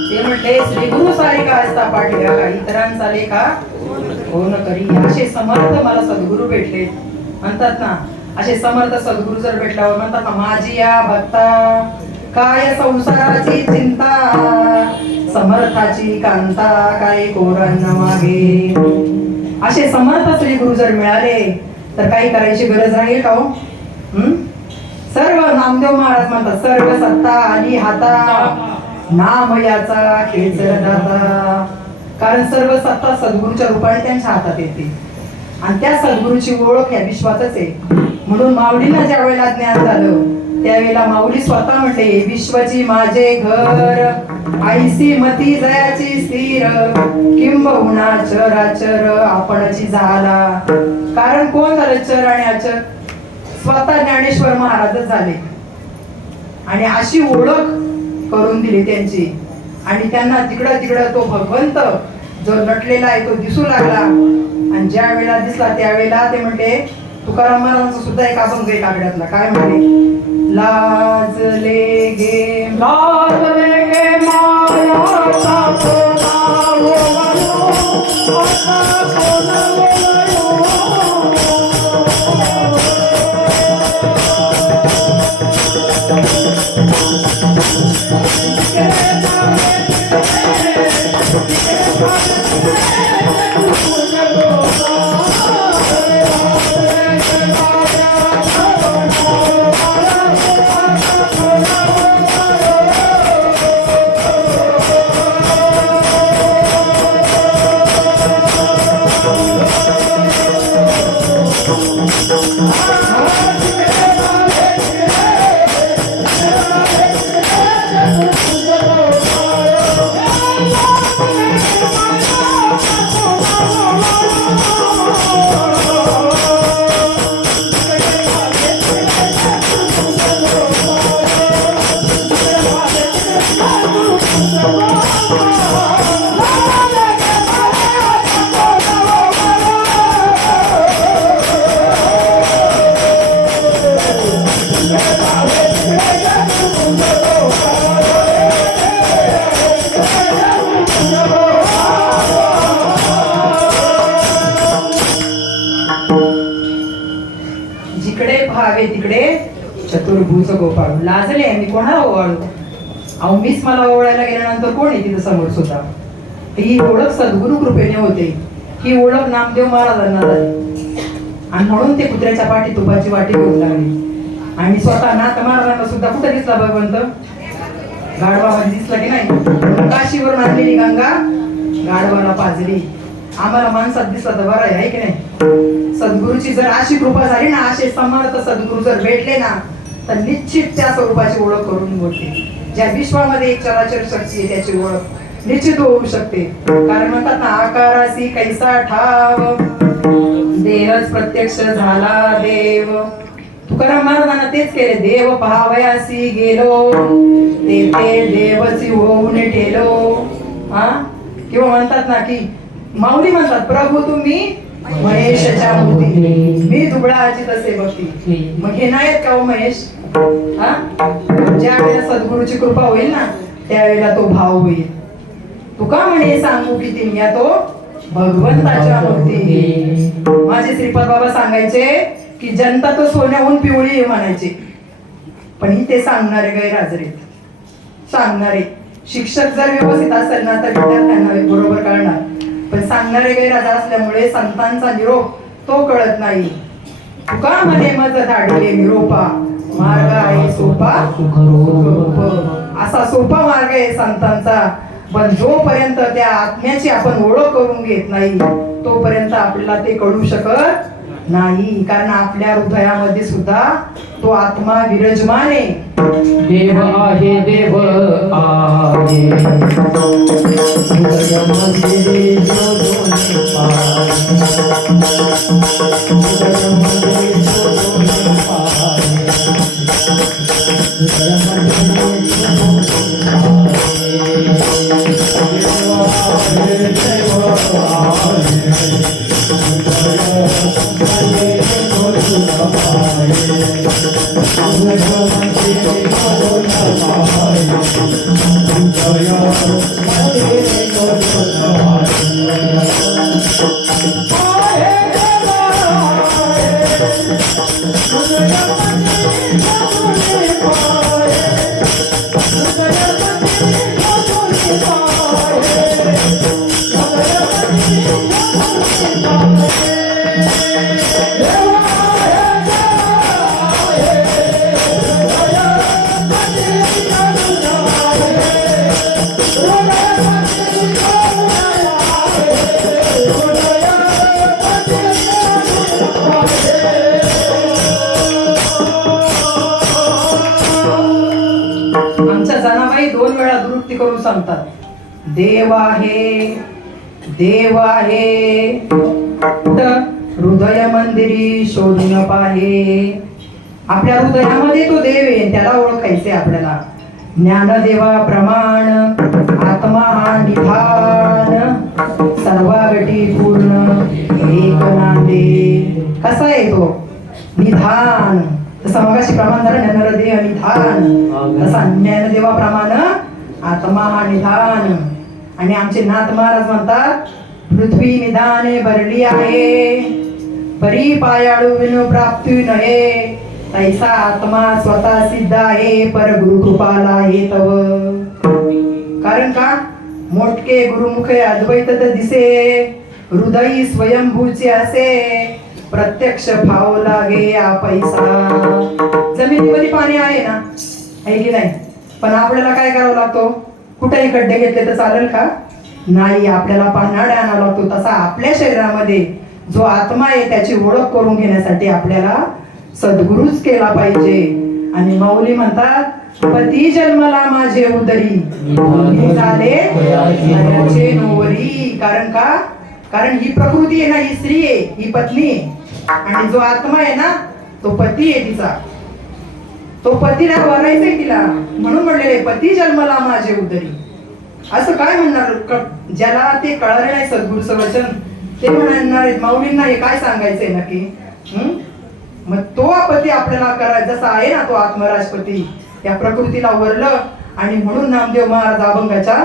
ते म्हटले, श्री गुरु सारिका आस्था पाठी राखा, इतरांचा लेखा हो न करी. असे समर्थ मला सद्गुरु भेटले म्हणतात ना. असे समर्थ सद्गुरु जर भेटल्यावर म्हणतात ना, माझी या भक्ता काय संसाराची चिंता, समर्थाची कांता काय कोरांना मागे. असे समर्थ श्री गुरु जर मिळाले तर काही करायची गरज राहील का हो? सर्व नामदेव महाराज म्हणतात, सर्व सत्ता आली हाता, नाम याचा खेचर दाता. कारण सर्व सत्ता सद्गुरूच्या रूपाने त्यांच्या हातात येते आणि त्या सद्गुरूची ओळख या विश्वातच आहे. म्हणून माऊलींना ज्या वेळेला ज्ञान झालं त्यावेळेला माऊली स्वतः म्हणते, विश्वची माझे घर आईसी मती जयाची स्थिर किंबहुना चराचर आपणची झाला. कारण कोण झालं चर आणि अचर? स्वतः ज्ञानेश्वर महाराजच झाले आणि अशी ओळख करून दिली त्यांची. आणि त्यांना तिकडं तिकडं तो भगवंत जो नटलेला आहे तो दिसू लागला. आणि ज्या वेळेला दिसला त्यावेळेला ते म्हणते, तुकाराम महाराजांचा सुद्धा एक अभंग आहे कागड्यातला. काय म्हणते? लाजले गे लाजले गे मायाचा कोणा ओवाळो, आता कोण बोलायो. जिकडे भावे तिकडे चतुर्भुज गोपाळ. लाजले मी कोणाला ओवाळू? अहो मीच मला ओवाळायला गेल्यानंतर कोण आहे तिथं समोर सुद्धा? ही ओळख सद्गुरु कृपेने होते. ही ओळख नामदेव महाराजांना झाली आणि म्हणून ते कुत्र्याच्या पाठी तुपाची वाटी घेऊन लागली. आणि स्वतः नाथ महाराजांना सुद्धा कुठे दिसला भगवंत? गाढवामध्ये दिसला की नाही? काशीवरून आणलेली गंगा गाढवाला पाजली. आम्हाला माणसात दिसला तर बरं आहे की नाही? सद्गुरूची जर अशी कृपा झाली ना, असे समर्थ सद्गुरू जर भेटले ना, तर निश्चित त्या स्वरूपाची ओळख करून बोलते. ज्या विश्वामध्ये एक चराचर शक्ती आहे त्याची ओळख निश्चित होऊ शकते. कारण म्हणतात ना, आकारासी कैसा ठाव देहच प्रत्यक्ष झाला देव. तुकाराम महाराजांना तेच केले. देव पहावयासी गेलो तेथे देवची होऊन ठेलो. हा, किंवा म्हणतात ना की माऊली म्हणतात, प्रभू तुम्ही महेशच्या मूर्ती मी दुबळाची तसे भक्ती. मग हे नाहीत का हो महेश? हा, ज्या वेळेला सद्गुरूची कृपा होईल ना त्यावेळेला तो भाव होईल. तुका म्हणे सांगू किती मी तो भगवंताच्या मूर्ती. माझे श्रीपाद बाबा सांगायचे की जनता तो सोन्याहून पिवळी म्हणायची, पण इथे सांगणारे गैरहजेरीत. सांगणारे शिक्षक जर व्यवस्थित असेल ना तर विद्यार्थ्यांना बरोबर कळणार, पण सांगणारे गैरहजर असल्यामुळे संतांचा निरोप तो कळत नाही. तुका म्हणे मज धाडले निरोपा मार्ग आहे सोपा सुखरूप. असा सोपा मार्ग आहे संतांचा, पण जोपर्यंत त्या आत्म्याची आपण ओळख करून घेत नाही तोपर्यंत आपल्याला ते कळू शकत नाही. कारण आपल्या हृदयामध्ये सुद्धा तो आत्मा विराजमान आहे. देव आहे देव आहे हृदयामध्ये जो दोन्ही पाय. हृदयामध्ये जो दोन्ही पाय. हृदयामध्ये जो दोन्ही म्हणतात, देव आहे, देव आहे, कुठं? हृदय मंदिरी शोधून पाहे. आपल्या हृदयामध्ये तो देव आहे, त्याला ओळखायचे आपल्याला. ज्ञानदेवा प्रमाण आत्मा हा निधान, सर्वागटी पूर्ण एक नांदे. कसा आहे तो? निधान. तसा मगाशी प्रमाण झालं ज्ञानदेव निधान, तसा ज्ञानदेवा प्रमाण आत्मा हा निधान. आणि आमचे नाथ महाराज म्हणतात, पृथ्वी निधाने भरली आहे, परी पायाळू विनु प्राप्ती नये, तैसा आत्मा स्वतः सिद्ध आहे, पर गुरु कृपाला आहे तव. कारण का? मोठके गुरुमुखे अद्वैत दिसे, हृदयी स्वयंभूचे असे, प्रत्यक्ष भाव लागे आ पैसा. जमिनीमध्ये पाणी आहे ना, आहे की नाही? पण आपल्याला काय करावं लागतो? कुठेही खड्डे घेतले तर चालेल का? नाही, आपल्याला पाण्याडे आणावं लागतो. तसा आपल्या शरीरामध्ये जो आत्मा आहे त्याची ओळख करून घेण्यासाठी आपल्याला सद्गुरूच केला पाहिजे. आणि माऊली म्हणतात, पती जन्मला माझे उदरी, मी झाले दयाचे नोवरी. कारण का? कारण ही प्रकृती आहे ना, ही स्त्री आहे, ही पत्नी आहे, आणि जो आत्मा आहे ना तो पती आहे तिचा. तो पतीला वरायचंय तिला, म्हणून म्हणलेले पती जन्मला माझे उदरी. असं काय म्हणणार? ज्याला ते कळलं नाही सद्गुरूचं वचन, ते म्हणणार आहेत माऊलींना हे काय सांगायचंय नक्की. मग तो पती आपल्याला करायचा जसा आहे ना, तो आत्मराजपती त्या प्रकृतीला वरलं. आणि म्हणून नामदेव महाराज अभंगाच्या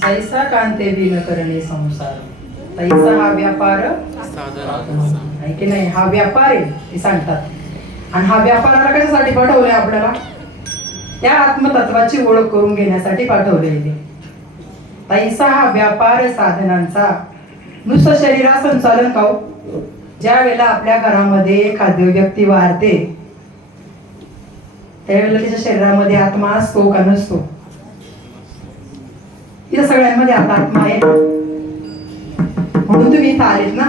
जैसा कांते बिन करणे संसार, तैसा हा व्यापार आहे की नाही? हा व्यापार आहे हे सांगतात. आणि हा व्यापाराला कशासाठी पाठवलंय? आपल्याला त्या आत्मतत्वाची ओळख करून घेण्यासाठी पाठवलेली. तैसा हा व्यापार साधनांचा. नुसतं शरीरा संचालन का? ज्या वेळेला आपल्या घरामध्ये एखादी व्यक्ती वारते त्यावेळेला तिच्या शरीरामध्ये आत्मा असतो का नसतो? इथं सगळ्यांमध्ये आता आत्मा आहे, म्हणून तुम्ही इथं आलेत ना.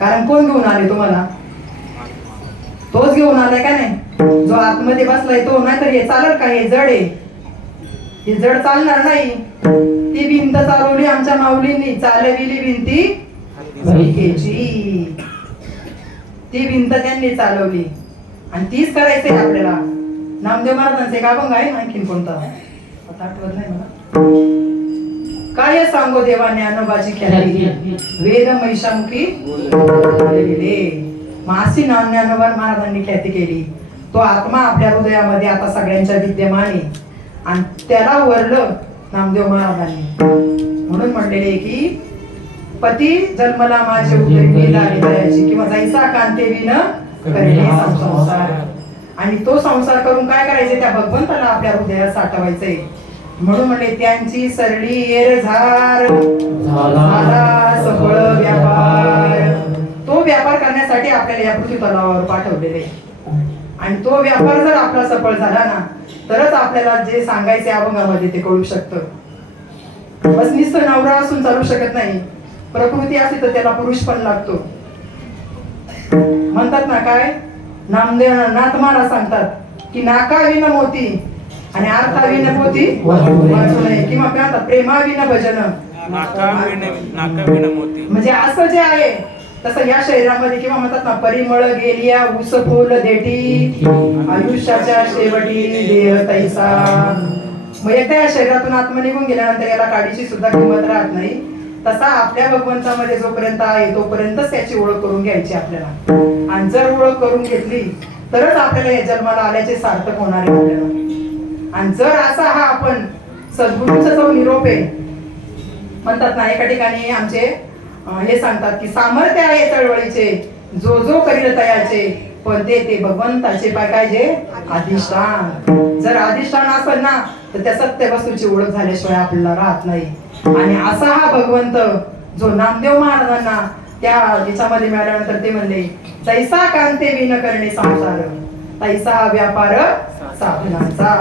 कारण कोण घेऊन आले तुम्हाला? तोच घेऊन आलाय का नाही? जो आतमध्ये बसलाय तो. नाही तर हे चालेल का? हे जड आहे, हे जड चालणार नाही. ती भिंत चालवली आमच्या माऊलींनी, चालविली भिंती भाविकेची. ती भिंत त्यांनी चालवली आणि तीच करायचंय आपल्याला. नामदेव महाराजांचे एक अभंग आहे, आणखीन कोणता आता आठवत नाही मला. काय सांगो देवा ज्ञानोबाची ख्याती, वेद महिषामुखी बोलले. मासी ज्ञानोबा महाराजांनी ख्याती केली. तो आत्मा आपल्या हृदयामध्ये आता सगळ्यांच्या विद्यमान आहे आणि त्याला वरलं नामदेव महाराजांनी. म्हणून म्हणलेले की पती जन्मला माझे उदरी झाले दयाची, किंवा जैसा कांते विन करणे संसार. आणि तो संसार करून काय करायचे? त्या भगवंताला आपल्या हृदयात साठवायचंय. म्हणून म्हणले त्यांची सरली एरझार झाला सफळ व्यापार. तो व्यापार करण्यासाठी आपल्याला या पृथ्वी तलावावर पाठवलेले. आणि तो व्यापार जर आपला सफळ झाला ना, तरच आपल्याला जे सांगायचे अभंगामध्ये ते कळू शकतं. बस नुसतं नवरा असून चालू शकत नाही. प्रकृती असली तर त्याला पुरुष पण लागतो. म्हणतात ना काय, नामदेव नाथ महाराज सांगतात की नाकाविन मोती आणि अर्थाविन पोती वाचू नये, किंवा काय म्हणतात प्रेमाविन भजन नाकाविन मोती. म्हणजे असं जे आहे तसं या शरीरामध्ये किंवा म्हणतात ना परिमळ गेलिया ऊस फुल देठी आयुष्याच्या शेवटी देह तैसा. मग एकदा या शरीरातून आत्मा निघून गेल्यानंतर याला काडीची सुद्धा किंमत राहत नाही. तसा आपल्या भगवंतामध्ये जोपर्यंत आहे तोपर्यंतच त्याची ओळख करून घ्यायची आपल्याला. आणि जर ओळख करून घेतली तरच आपल्याला या जन्माला आल्याचे सार्थक होणार आहे आपल्याला. आणि जर असा हा आपण सद्गुरूंचा जो निरोप आहे, म्हणतात ना एका ठिकाणी आमचे हे सांगतात की सामर्थ्य आहे चळवळीचे जो जो करील तयाचे, पण ते भगवंताचे काय जे अधिष्ठान. जर अधिष्ठान असेल ना तर त्या सत्य वस्तूची ओळख झाल्याशिवाय आपल्याला राहत नाही. आणि असा हा भगवंत जो नामदेव महाराजांना त्या याच्यामध्ये मिळाल्यानंतर ते म्हणले तैसा कांते विन करणे संसार, तैसा व्यापार साधनाचा.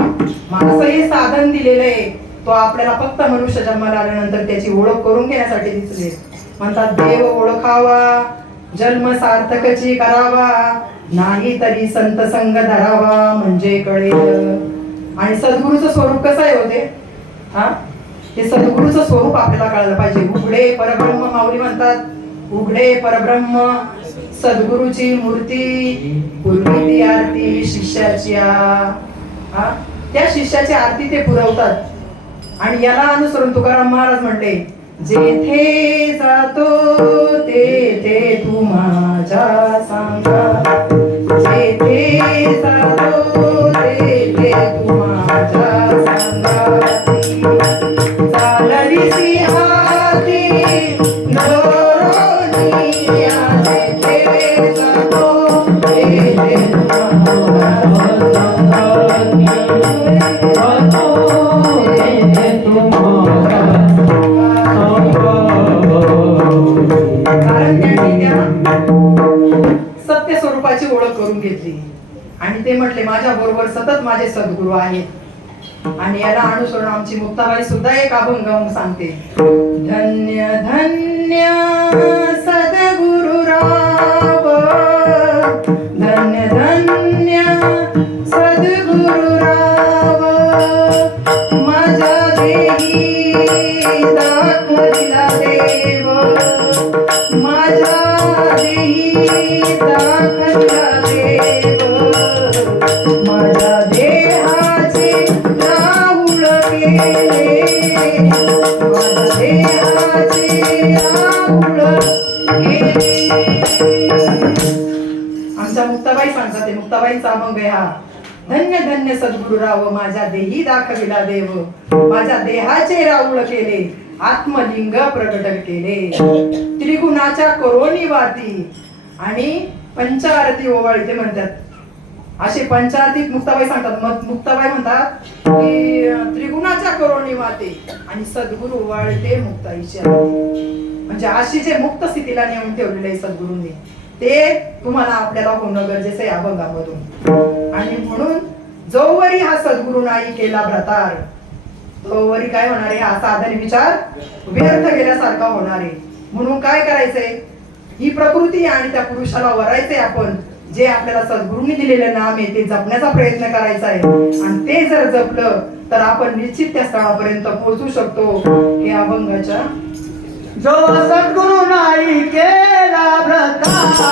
असं हे साधन दिलेलं आहे, तो आपल्याला फक्त मनुष्य जन्माला आल्यानंतर त्याची ओळख करून घेण्यासाठी दिसले. म्हणतात देव ओळखावा जन्म सार्थकची करावा, नाही तरी संत संग धरावा म्हणजे कळेल. आणि सद्गुरूचं स्वरूप कसं आहे होते हा, हे सद्गुरूचं स्वरूप आपल्याला कळायला पाहिजे. उघडे परब्रह्म माऊली म्हणतात, उघडे परब्रह्म सद्गुरूची मूर्ती, पूर्वी ती आरती शिष्याची. त्या शिष्याची आरती ते पुरवतात. आणि याला अनुसरून तुकाराम महाराज म्हणले जेथे जातो तेथे तू माझ्या सांगा, जेथे जातो तेथे तू माझ्या सांगाती, चालविसी हाती दोरोनी, जेथे जातो तेथे तू सत्य स्वरूपाची ओळख करून घेतली. आणि ते म्हटले माझ्या बरोबर सतत माझे सद्गुरू आहेत. आणि याला अनुसरून आमची मुक्ताबाई सुद्धा एक अभंग सांगते. धन्य धन्य सद्गुरु राव, धन्य धन्य सद्गुरु राव, माझ्या देही दाखविला देव, माझ्या देही दाखविला देव, माझ्या देहाचे राहुळ केले, माझ्या देहाचे राहुळ केले. आमच्या मुक्ताबाई सांगतात ते मुक्ताबाईंचा अभंग आहे हा. धन्य धन्य सद्गुरुराव, माझ्या देही दाखविला देव, माझ्या देहाचे राऊळ केले, आत्मलिंग प्रकट केले, त्रिगुणाच्या करोनी वाती. आणि पंचारती ओवाळी ते म्हणतात. असे पंचारतीत मुक्ताबाई सांगतात. मग मुक्ताबाई म्हणतात की त्रिगुणाच्या करोनी वाते आणि सद्गुरु ओवाळी ते मुक्ताईची आरती. म्हणजे अशी जे मुक्त स्थितीला नेऊन ठेवलेले आहे सद्गुरूंनी, ते तुम्हाला आपल्याला होणं गरजेचं आहे अभंगामधून. आणि म्हणून जोवरी हा सद्गुरु नाही केला भ्रतार, तोवरी काय होणार आहे, हा साधन विचार व्यर्थ गेल्यासारखा होणार आहे. म्हणून काय करायचंय, ही प्रकृती आणि त्या पुरुषाला वरायचंय. आपण जे आपल्याला सद्गुरूंनी दिलेलं नाम आहे ते जपण्याचा प्रयत्न करायचा आहे. आणि ते जर जपलं तर आपण निश्चित त्या स्थळापर्यंत पोहोचू शकतो. हे अभंगाच्या जो सद्गुरु नाही केला भ्रतार,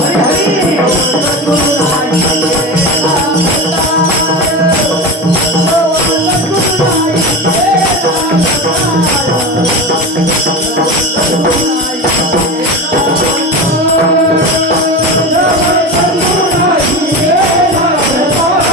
हरी हरी, जो सद्गुरु नाही केला भ्रतार, जो सद्गुरु नाही केला भ्रतार,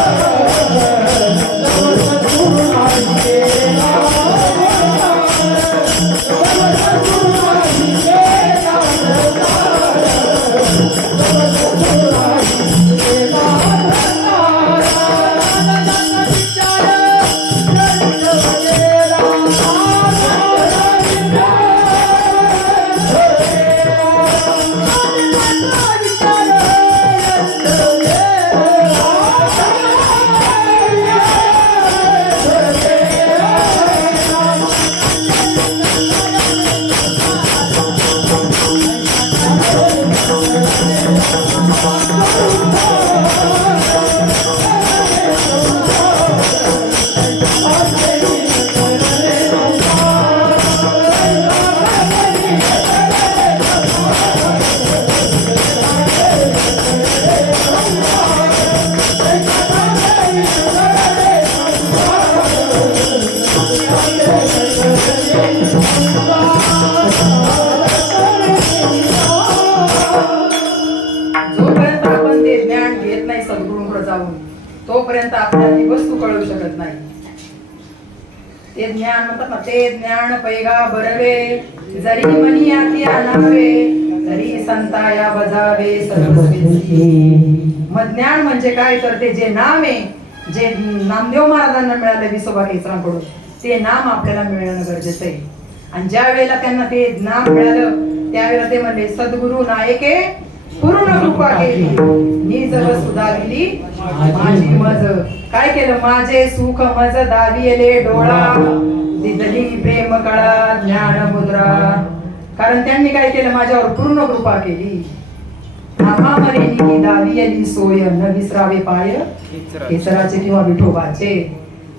जोपर्यंत आपण ते ज्ञान घेत नाही सद्गुरूंकडे जाऊन तोपर्यंत आपल्याला ती वस्तू कळू शकत नाही. ते ज्ञान म्हणतात ना, ते ज्ञान पैगा बरवे जरी मनी आती आणावे तरी संताया बजावे सर्वस्वी. मग ज्ञान म्हणजे काय तर ते जे नाम आहे, जे नामदेव महाराजांना मिळालं विसोबा केसरांकडून, ते नाम आपल्याला मिळणं गरजेचं आहे. आणि ज्या वेळेला त्यांना ते नाम मिळालं त्यावेळेला ते म्हणले सद्गुरु नायके पूर्ण कृपा केली निज सुधारली माझी मज. काय केलं? माझे सुख मज दाविले डोळा दिदली प्रेम कळा ज्ञान मुद्रा. कारण त्यांनी काय केलं? माझ्यावर पूर्ण कृपा केली. नामामध्ये दाविली सोय न विसरावे पाय केसराचे किंवा विठोबाचे.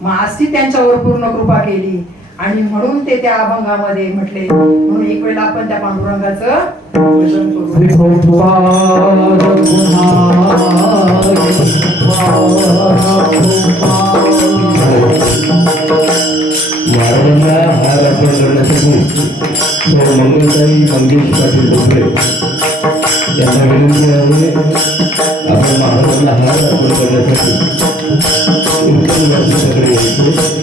मग अशी त्यांच्यावर पूर्ण कृपा केली आणि म्हणून ते त्या अभंगामध्ये म्हटले. म्हणून एक वेळेला आपण त्या पांडुरंगाचं भजन करू. महाराजांना हार अर्पण करण्यासाठी मंगलताई मंगेश पाटील डोंगरे यांना विनंती आहे. आपण महाराजांना हार अर्पण करण्यासाठी कीर्तनवासीकडे यायचे.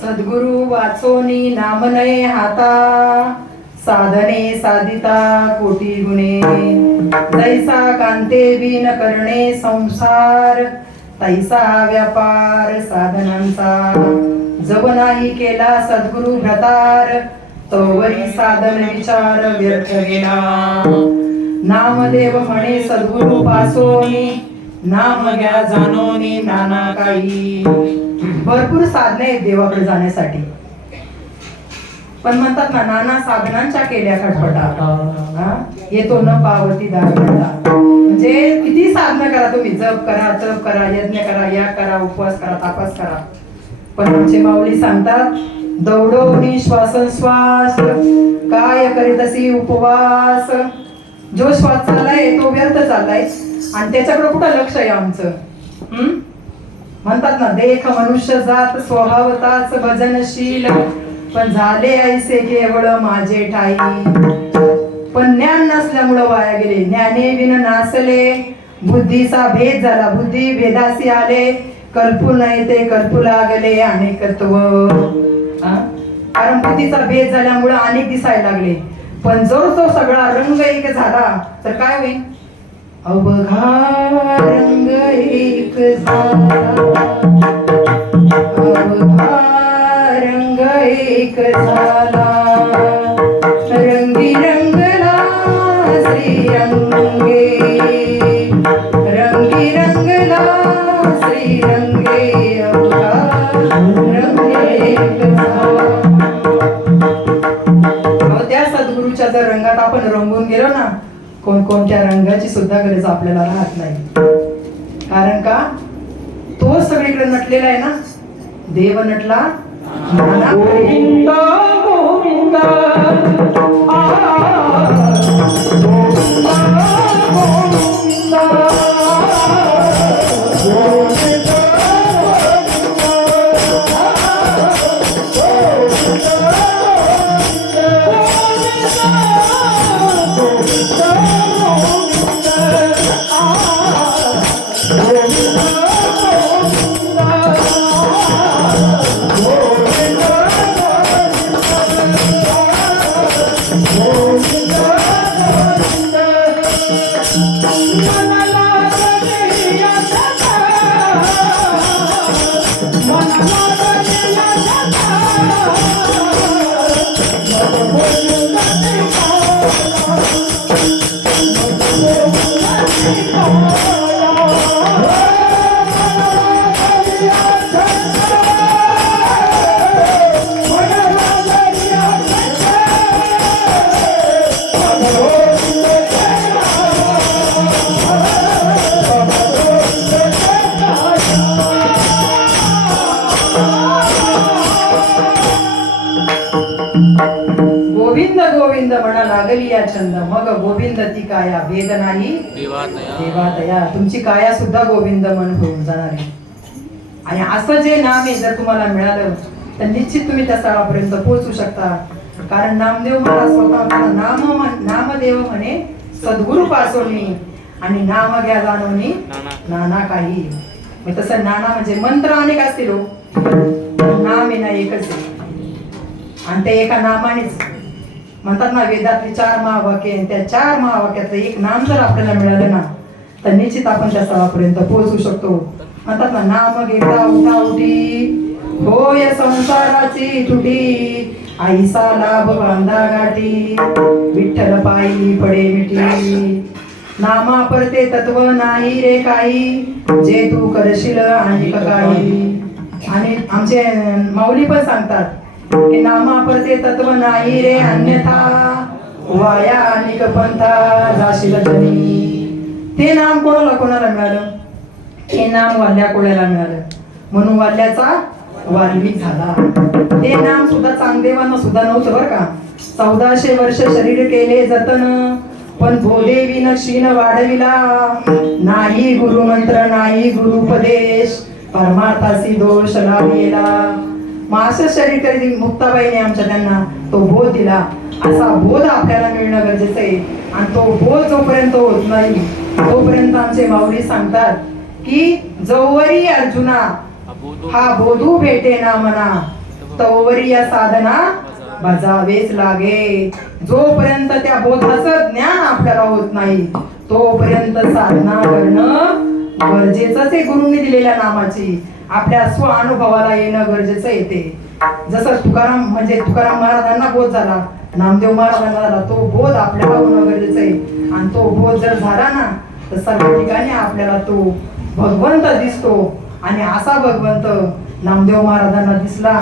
सद्गुरु वाचोनी नाम नये हाता साधने साधिता कोटी गुणे. जैसा कांते बिन करणे संसार तैसा व्यापार साधनांचा. जब नाही केला सद्गुरु भ्रतार तोवरी साधन विचार व्यर्थ गेला. नामदेव म्हणे सद्गुरु पासोनी नाम घ्या जाणोनी नाना काही. भरपूर साधने आहेत देवाकडे जाण्यासाठी, पण म्हणतात ना नाना साधनांच्या केल्या खटपटा येतो न पावती दारिद्र्याला. म्हणजे किती साधना करा तुम्ही, जप करा, तप करा, यज्ञ करा, या करा, उपवास करा, तापस करा, पण आमचे माऊली सांगतात दौडोनी श्वासोश्वास काय करीतसी उपवास. जो श्वास चाललाय तो व्यर्थ चाललाय आणि त्याच्याकडे कुठं लक्ष आहे आमचं. म्हणतात ना देख मनुष्य जात स्वभावताच भजनशील पण झाले ऐसे केवळ माझे ठाई. पण ज्ञान नसल्यामुळं वाया गेले. ज्ञाने विन नासले बुद्धीचा भेद झाला, बुद्धी भेदासी आले. कल्पू नाही ते कल्पू लागले अनेकत्व. कारण बुद्धीचा भेद झाल्यामुळं अनेक दिसायला लागले. पण जो तो सगळा रंग एक झाला तर काय होईल? अवघा रंग एक झाला, अवघा रंग एक झाला. रंगी रंगला श्रीरंगे, रंगी रंगला श्रीरंगे. अवघा रंग आपण रंगून गेलो ना, कोणकोणत्या रंगाची सुद्धा गरज आपल्याला राहत नाही. कारण का तो सगळीकडे नटलेला आहे ना. देव नटला नाना गोविंद गोविंद गोविंद गोविंद म्हणा लागली या छंद, मग गोविंद ती काया भेद नाही देवा दया. तुमची काया सुद्धा गोविंद मन होऊन जाणार आहे. आणि असं जे नाम आहे जर तुम्हाला मिळालं तर निश्चित तुम्ही त्या स्थळापर्यंत पोहोचू शकता. कारण नामदेव महाराज स्वतः नामदेव म्हणे सद्गुरु पासोनी आणि नाम घ्या जाणवणी नाना काही. मग तसं नाना म्हणजे मंत्र अनेक असतील हो, नाम आहे ना एकच आहे. आणि ते एका नामानेच म्हणतात ना, वेदातली 4 महावाक्य, त्या 4 महावाक्यातलं एक नाम जर आपल्याला मिळालं ना तर निश्चित आपण त्या स्थळापर्यंत पोहोचू शकतो. म्हणतात ना, नाम घेता उठा उठी होय संसाराची तुटी, आईसा लाभ बांधा गाठी विठ्ठल पायी पडे मिठी. नामा परते तत्व नाही रे काही, जे तू करशील आणि काही. आणि आमचे माऊली पण सांगतात की नामा परते तत्व नाही रे अन्यथा, वाया अनेक पंथा जाशील जनी. ते नाम कोणाला मिळालं? हे नाम वाल्या कोळ्याला मिळालं, म्हणून वाल्याचा वाल्मिक झाला. ते नाम सुद्धा चांगदेवांना सुद्धा नव्हतं बरं का. 1400 वर्ष शरीर केले जतन, पण भोदेवीन क्षीण वाढविला. नाही गुरुमंत्र नाही गुरुपदेश, परमार्थासी दोष लाविला. मग असं शरीर कधी मुक्ताबाईने आमच्या त्यांना तो बोध दिला. असा बोध आपल्याला मिळणं गरजेचं आहे. आणि तो बोध जोपर्यंत होत नाही तोपर्यंत आमचे माऊली सांगतात की जोवरी अर्जुना हा बोधू भेटे ना मना, तोवरी या साधना बजावेच लागे. जोपर्यंत त्या बोधाचं ज्ञान आपल्याला होत नाही तोपर्यंत साधना करणं गरजेचंच आहे. गुरुंनी दिलेल्या नामाची आपल्या स्व अनुभवाला येणं गरजेचं येते. जसं तुकाराम महाराजांना बोध झाला, नामदेव महाराजांना झाला, तो बोध आपल्याला होणं गरजेचं आहे. आणि तो बोध जर झाला ना तर सर्व ठिकाणी आपल्याला तो भगवंत दिसतो. आणि असा भगवंत नामदेव महाराजांना दिसला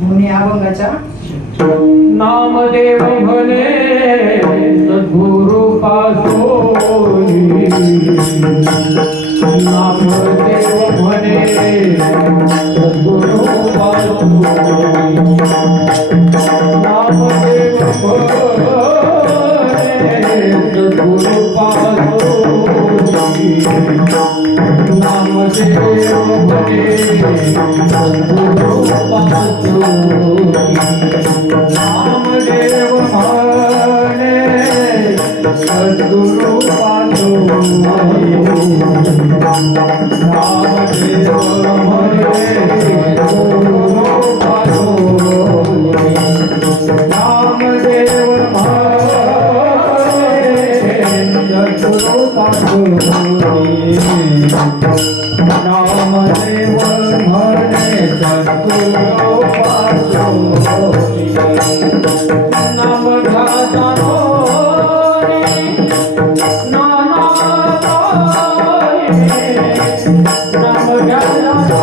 म्हणून या अभंगाच्या नामदेव म्हणे सद्गुरु पासोनी, नामदेव म्हणे सद्गुरु पासोनी, नामदेव म्हणे सद्गुरु पासोनी, नामदेव म्हणे सद्गुरु पासोनी. नामदेव म्हणे सद्गुरु पासोनी, नामदेव म्हणे सद्गुरु पासोनी, नामदेव म्हणे सद्गुरु पासोनी, नामदेव म्हणे सद्गुरु पासोनी. नाम घ्याचा नोरी नाना नोरी, नाम घ्याचा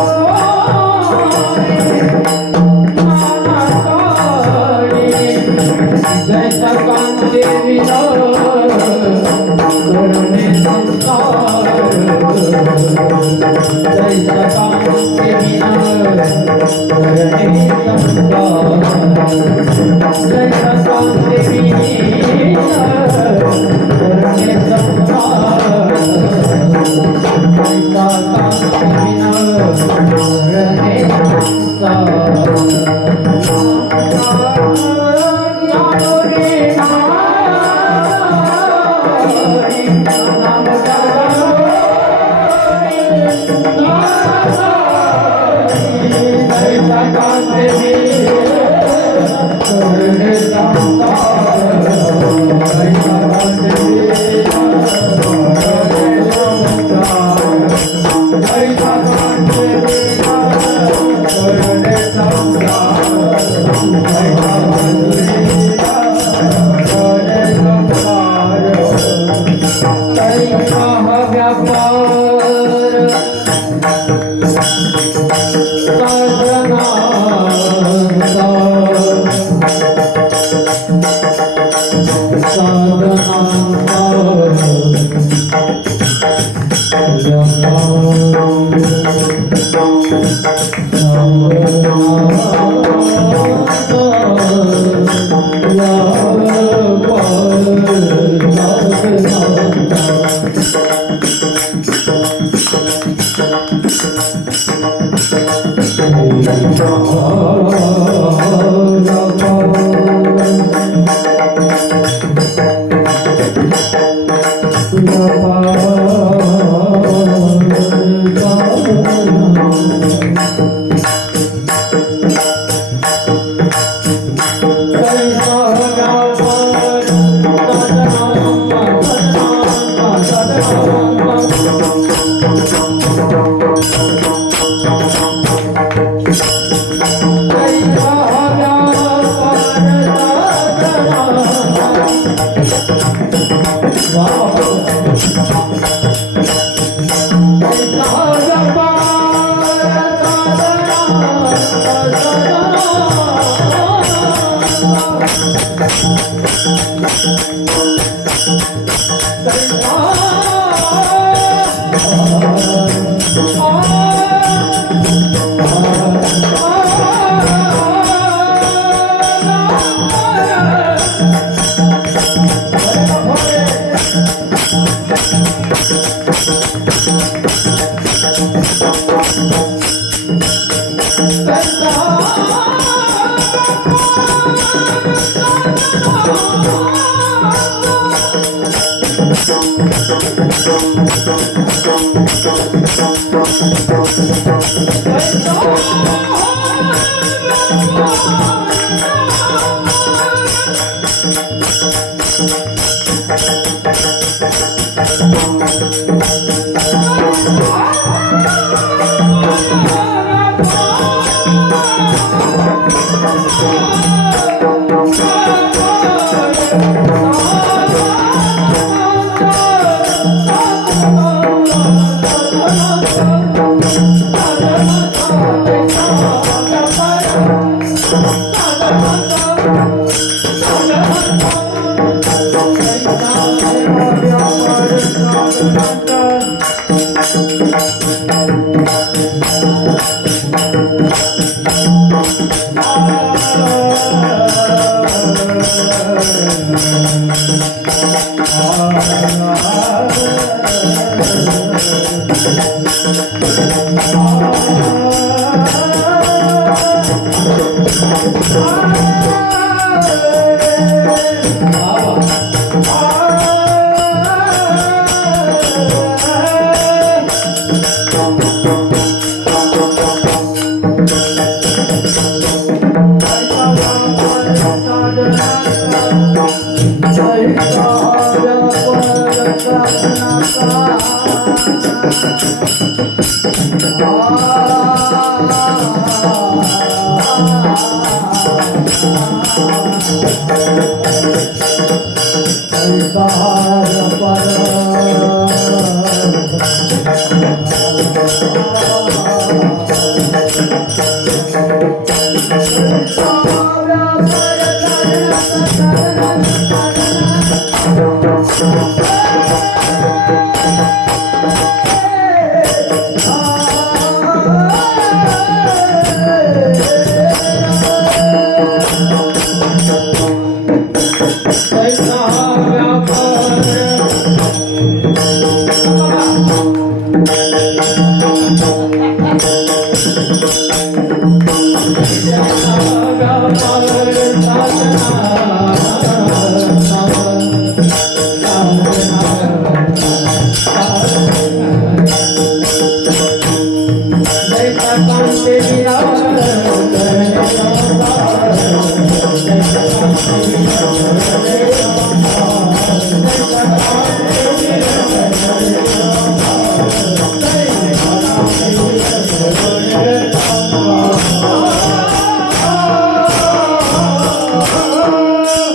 नोरी नाना नोरी, जैसा कांदेवी नोरी Ah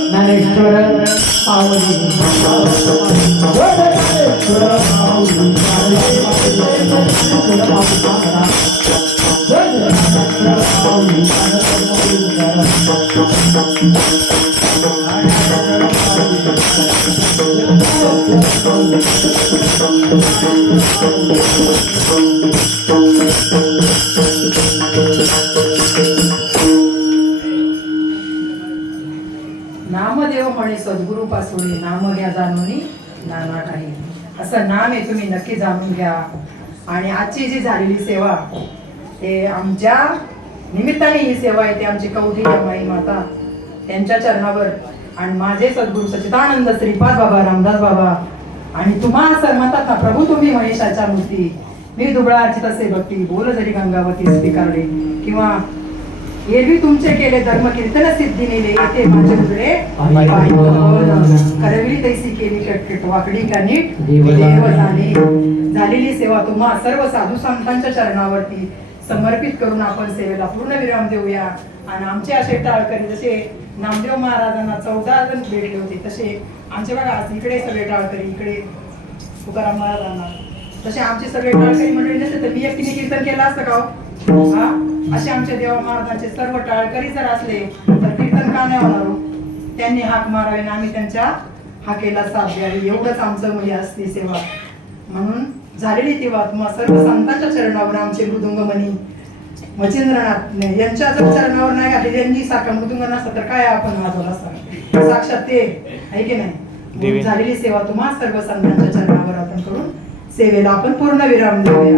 ज्ञानेश्वर पावली नामदेव म्हणे सद्गुरु पासोनी नाम घ्या जाणूनी नाना काही. असं नाम आहे, तुम्ही नक्की जाणून घ्या. आणि आजची जी झालेली सेवा ते आमच्या निमित्ताने ही सेवा आहे, ते आमची कौटिल्य माई माता त्यांच्या चरणावर आणि माझे सद्गुरू सच्चिदानंद श्रीपाद बाबा रामदास बाबा आणि तुम्हा असं म्हणतात ना, प्रभू तुम्ही महेशाच्या मूर्ती, मी दुबळा अर्चित असे भक्ती, बोल जरी गंगावती स्वीकारले, किंवा एरवी तुमचे केले धर्म कीर्तन सिद्धी नेले, येथे माझे उजळे करविली तैसी केली कटकट वाकडी का नीट देव झाले. झालेली सेवा तुम्हा सर्व साधू संतांच्या चरणावरती समर्पित करून आपण सेवेला पूर्ण विराम देऊया. आणि आमचे असे टाळकरी, जसे नामदेव महाराजांना 14 जण भेटले होते, तसे आमचे बघा आज इकडे सगळे टाळकरी, इकडे तुकाराम महाराजांना, तसे आमचे सगळे टाळकरी मंडळी नसते तर मी एकटीने कीर्तन केलं असतं का हो? हा, असे आमचे देवा महाराजांचे सर्व टाळकरी जर असले तर कीर्तन का नाही होणार हो? त्यांनी हाक मारावे आणि आम्ही त्यांच्या हाकेला साथ द्यावी, एवढंच आमचं म्हणजे असते सेवा. म्हणून झालेली तेव्हा तुम्हा सर्व संतांच्या चरणावर आमचे मृदुंगमणी मच्छिंद्रनाथ यांच्या जर चरणावर नाही घातलेली, यांनी साखा मृदुंग नसतं तर काय आपण वाजवला असता? साक्षात ते आहे की नाही. झालेली सेवा तुम्हा सर्व संतांच्या चरणावर आपण करून सेवेला आपण पूर्ण विराम देऊया.